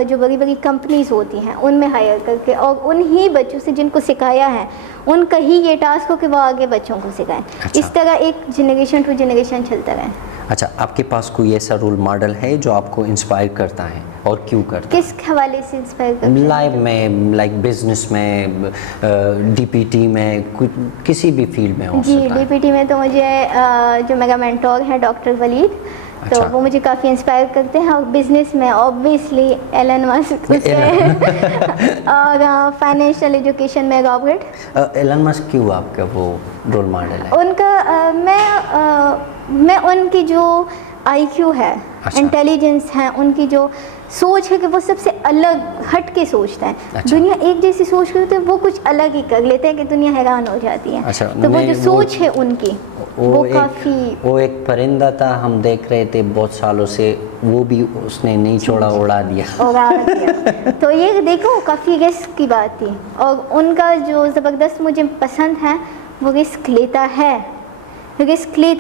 جو بڑی بڑی کمپنیز ہوتی ہیں ان میں ہائر کر کے, اور انہی بچوں سے جن کو سکھایا ہے ان کا ہی یہ ٹاسک ہو کہ وہ آگے بچوں کو سکھائیں. اس طرح ایک جنریشن ٹو جنریشن چلتا رہے. اچھا, آپ کے پاس کوئی ایسا رول ماڈل ہے جو آپ کو انسپائر کرتا ہے, اور کیوں کرتا ہے؟ کس حوالے سے انسپائر کرتا ہے؟ لائف میں, لائک بزنس میں, ڈی پی ٹی میں, کسی بھی فیلڈ میں ہو سکتا ہے. جی, ڈی پی ٹی میں تو مجھے جو میرا مینٹور ہے ڈاکٹر ولید, تو وہ مجھے کافی انسپائر کرتے ہیں. اور بزنس میں اوبویسلی ایلن مسک, اور فائنینشیل ایجوکیشن میں رابرٹ. ایلن مسک کیوں آپ کا وہ رول ماڈل ہے؟ ان کا میں ان کی جو آئی کیو ہے, انٹیلیجنس ہے, ان کی جو سوچ ہے کہ وہ سب سے الگ ہٹ کے سوچتا ہے. دنیا ایک جیسی سوچ کرتے ہیں, وہ کچھ الگ ہی کر لیتے ہیں کہ دنیا حیران ہو جاتی ہے. تو وہ جو سوچ ہے ان کی, وہ کافی. وہ ایک پرندہ تھا, ہم دیکھ رہے تھے بہت سالوں سے, وہ بھی اس نے نہیں چھوڑا, اڑا دیا. تو یہ دیکھو کافی رسک کی بات تھی, اور ان کا جو زبردست مجھے پسند ہے, وہ رسک لیتا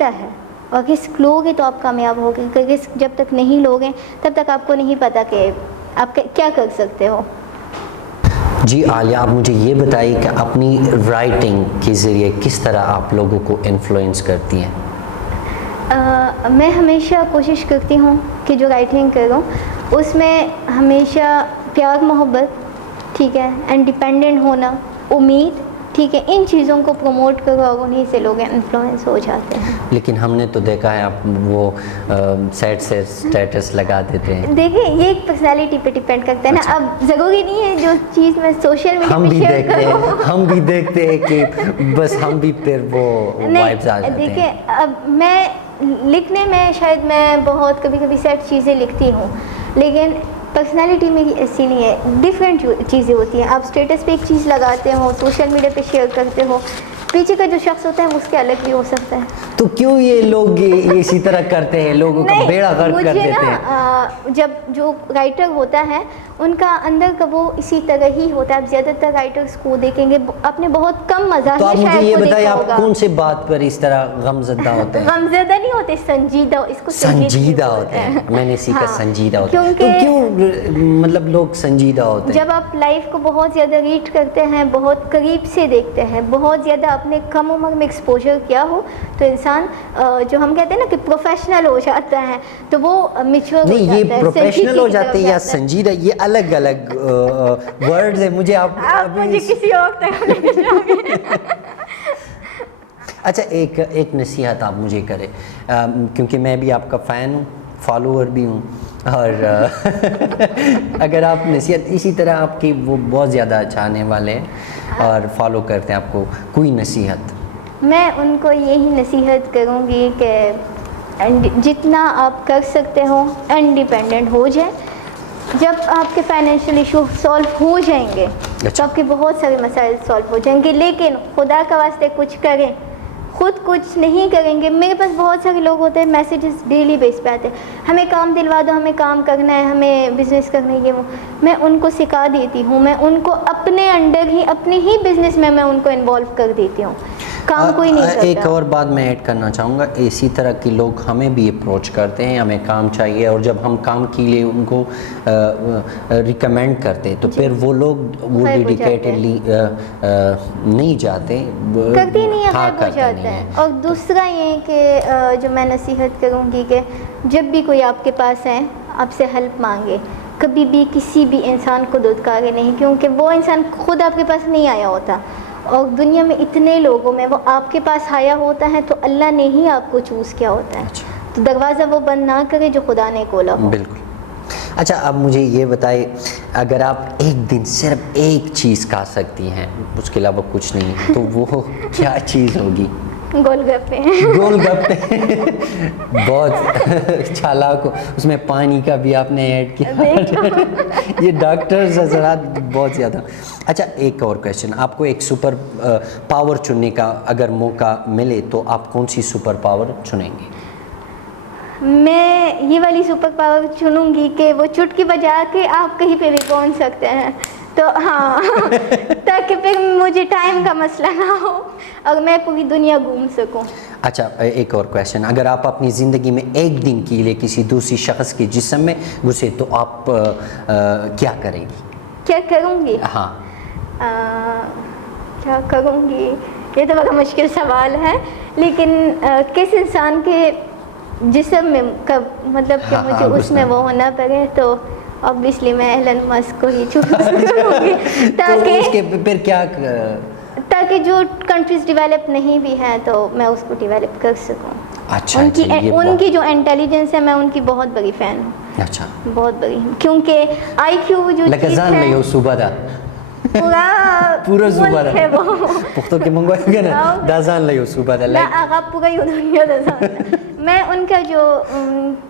ہے, اور رسک لوگے تو آپ کامیاب ہوگے. رسک جب تک نہیں لوگے تب تک آپ کو نہیں پتہ کہ آپ کیا کر سکتے ہو. جی عالیہ، آپ مجھے یہ بتائیے کہ اپنی رائٹنگ کے ذریعے کس طرح آپ لوگوں کو انفلوئنس کرتی ہیں؟ میں ہمیشہ کوشش کرتی ہوں کہ جو رائٹنگ کروں اس میں ہمیشہ پیار محبت، ٹھیک ہے، انڈیپینڈنٹ ہونا، امید، ٹھیک ہے، ان چیزوں کو پروموٹ کرو اور انہیں سے لوگ انفلوئنس ہو جاتے ہیں۔ لیکن ہم نے تو دیکھا ہے آپ وہ سیڈ سے اسٹیٹس لگا دیتے ہیں۔ دیکھیں یہ ایک پرسنالٹی پہ ڈپینڈ کرتا ہے نا، اب ضروری نہیں ہے جو چیز میں سوشل ہم میڈیا بھی پہ شیئر دیکھتے کروں۔ ہیں، ہم بھی دیکھتے ہیں کہ بس ہم بھی پھر وہ وائبز آ نہیں، جاتے ہیں۔ دیکھیں اب میں لکھنے میں شاید میں بہت کبھی کبھی سیٹ چیزیں لکھتی ہوں، لیکن پرسنالٹی میری ایسی نہیں ہے، ڈفرینٹ چیزیں ہوتی ہیں۔ آپ اسٹیٹس پہ ایک چیز لگاتے ہو، سوشل میڈیا پہ شیئر کرتے ہو، پیچھے کا جو شخص ہوتا ہے وہ اس کے الگ بھی ہو سکتا ہے۔ تو کیوں یہ لوگ اسی طرح کرتے ہیں، لوگوں کا بیڑا غرق کر مجھے دیتے ہیں؟ نا جب جو رائٹر ہوتا ہے ان کا اندر کا وہ اسی طرح ہی ہوتا ہے۔ آپ زیادہ تر رائٹرس کو دیکھیں گے آپ نے بہت کم مزاحیہ تو آپ مجھے شاعر یہ کو بتائیے دیکھا آپ ہوگا۔ کون سے بات پر اس طرح غمزدہ ہوتے ہیں؟ غمزدہ نہیں ہوتے، سنجیدہ، اس کو سنجیدہ ہوتے ہیں، میں نے سیکھا ہاں، سنجیدہ ہوتے ہیں۔ تو کیونکہ کیوں مطلب لوگ سنجیدہ ہوتے ہیں؟ جب آپ لائف کو بہت زیادہ ریڈ کرتے ہیں، بہت قریب سے دیکھتے ہیں، بہت زیادہ اپنے کم عمر میں ایکسپوجر کیا ہو، تو انسان جو ہم کہتے ہیں نا کہ پروفیشنل ہو جاتا ہے، تو وہ میچور ہو نہیں، جاتا ہے، یہ پروفیشنل ہو جاتے ہیں یا یا سنجیدہ، یہ الگ الگ ورڈز ہیں۔ مجھے آپ مجھے کسی اور طرح لے جاؤ گے۔ اچھا ایک نصیحت آپ مجھے کرے، کیونکہ میں بھی آپ کا فین ہوں، فالوور بھی ہوں، اور اگر آپ نصیحت اسی طرح آپ کی وہ بہت زیادہ چاہنے والے ہیں اور فالو کرتے ہیں آپ کو، کوئی نصیحت؟ میں ان کو یہی نصیحت کروں گی کہ جتنا آپ کر سکتے ہو انڈیپینڈنٹ ہو جائیں۔ جب آپ کے فائنینشیل ایشو سالو ہو جائیں گے تو آپ کے بہت سارے مسائل سالو ہو جائیں گے، لیکن خدا کا واسطے کچھ کریں، خود کچھ نہیں کریں گے۔ میرے پاس بہت سارے لوگ ہوتے ہیں، میسیجز ڈیلی بیس پہ آتے ہیں، ہمیں کام دلوا دو، ہمیں کام کرنا ہے، ہمیں بزنس کرنا ہے، یہ وہ۔ میں ان کو سکھا دیتی ہوں، میں ان کو اپنے انڈر ہی اپنے ہی بزنس میں ان کو انوالو کر دیتی ہوں، کام کوئی نہیں کرتا۔ ایک اور بات میں ایڈ کرنا چاہوں گا، اسی طرح کے لوگ ہمیں بھی اپروچ کرتے ہیں، ہمیں کام چاہیے، اور جب ہم کام کے لیے ان کو ریکمینڈ کرتے تو پھر وہ لوگ وہ ڈیڈیکیٹڈلی نہیں جاتے، کرتی نہیں ہے، غائب ہو جاتا ہے۔ اور دوسرا یہ کہ جو میں نصیحت کروں گی کہ جب بھی کوئی آپ کے پاس ہے آپ سے ہیلپ مانگے، کبھی بھی کسی بھی انسان کو دھتکارے نہیں، کیونکہ وہ انسان خود آپ کے پاس نہیں آیا ہوتا، اور دنیا میں اتنے لوگوں میں وہ آپ کے پاس آیا ہوتا ہے تو اللہ نے ہی آپ کو چوز کیا ہوتا ہے۔ تو دروازہ وہ بند نہ کرے جو خدا نے کھولا ہو۔ بالکل۔ اچھا اب مجھے یہ بتائیے، اگر آپ ایک دن صرف ایک چیز کھا سکتی ہیں، اس کے علاوہ کچھ نہیں، تو وہ کیا چیز ہوگی؟ گول گپے۔ گول گپے، بہت چالاک ہو، اس میں پانی کا بھی آپ نے ایڈ کیا۔ یہ ڈاکٹرز حضرات بہت زیادہ۔ اچھا ایک اور کویسچن، آپ کو ایک سپر پاور چننے کا اگر موقع ملے تو آپ کون سی سپر پاور چنیں گے؟ میں یہ والی سپر پاور چنوں گی کہ وہ چٹکی بجا کے آپ کہیں پہ بھی پہنچ سکتے ہیں، تو ہاں تاکہ پھر مجھے ٹائم کا مسئلہ نہ ہو اور میں پوری دنیا گھوم سکوں۔ اچھا ایک اور کویسچن، اگر آپ اپنی زندگی میں ایک دن کے لیے کسی دوسری شخص کے جسم میں گھسے تو آپ کیا کریں گی؟ کیا کروں گی؟ ہاں کیا کروں گی، یہ تو بڑا مشکل سوال ہے، لیکن کس انسان کے جسم میں کب مطلب کہ مجھے اس میں وہ ہونا پڑے تو obviously میں ایلن مسک کو ہی چوز کروں گی، تاکہ جو کنٹریز ڈیولپ نہیں بھی ہیں تو میں اس کو ڈیولپ کر سکوں۔ اچھا ان کی جو انٹیلیجنس ہے میں ان کی بہت بڑی فین ہوں۔ اچھا بہت بڑی، کیونکہ آئی کیو جو چیز ہے پورا صوبہ ہے وہ پختو کے منگوائے گا نا دازان لئیو صوبہ دا آغا پورا ہی دنیا دازان میں ان کا جو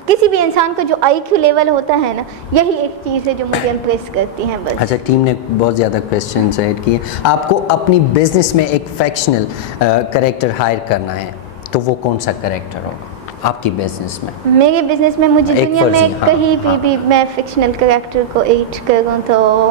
کسی بھی انسان کا جو آئی کیو لیول ہوتا ہے نا، یہی ایک چیز ہے جو مجھے امپریس کرتی ہیں بس۔ اچھا ٹیم نے بہت زیادہ کویسچنز ایڈ کیے، آپ کو اپنی بزنس میں ایک فیکشنل کریکٹر ہائر کرنا ہے تو وہ کون سا کریکٹر ہوگا آپ کی بزنس میں؟ میرے بزنس میں مجھے دنیا میں کہیں بھی میں فکشنل کریکٹر کو ایڈ کروں تو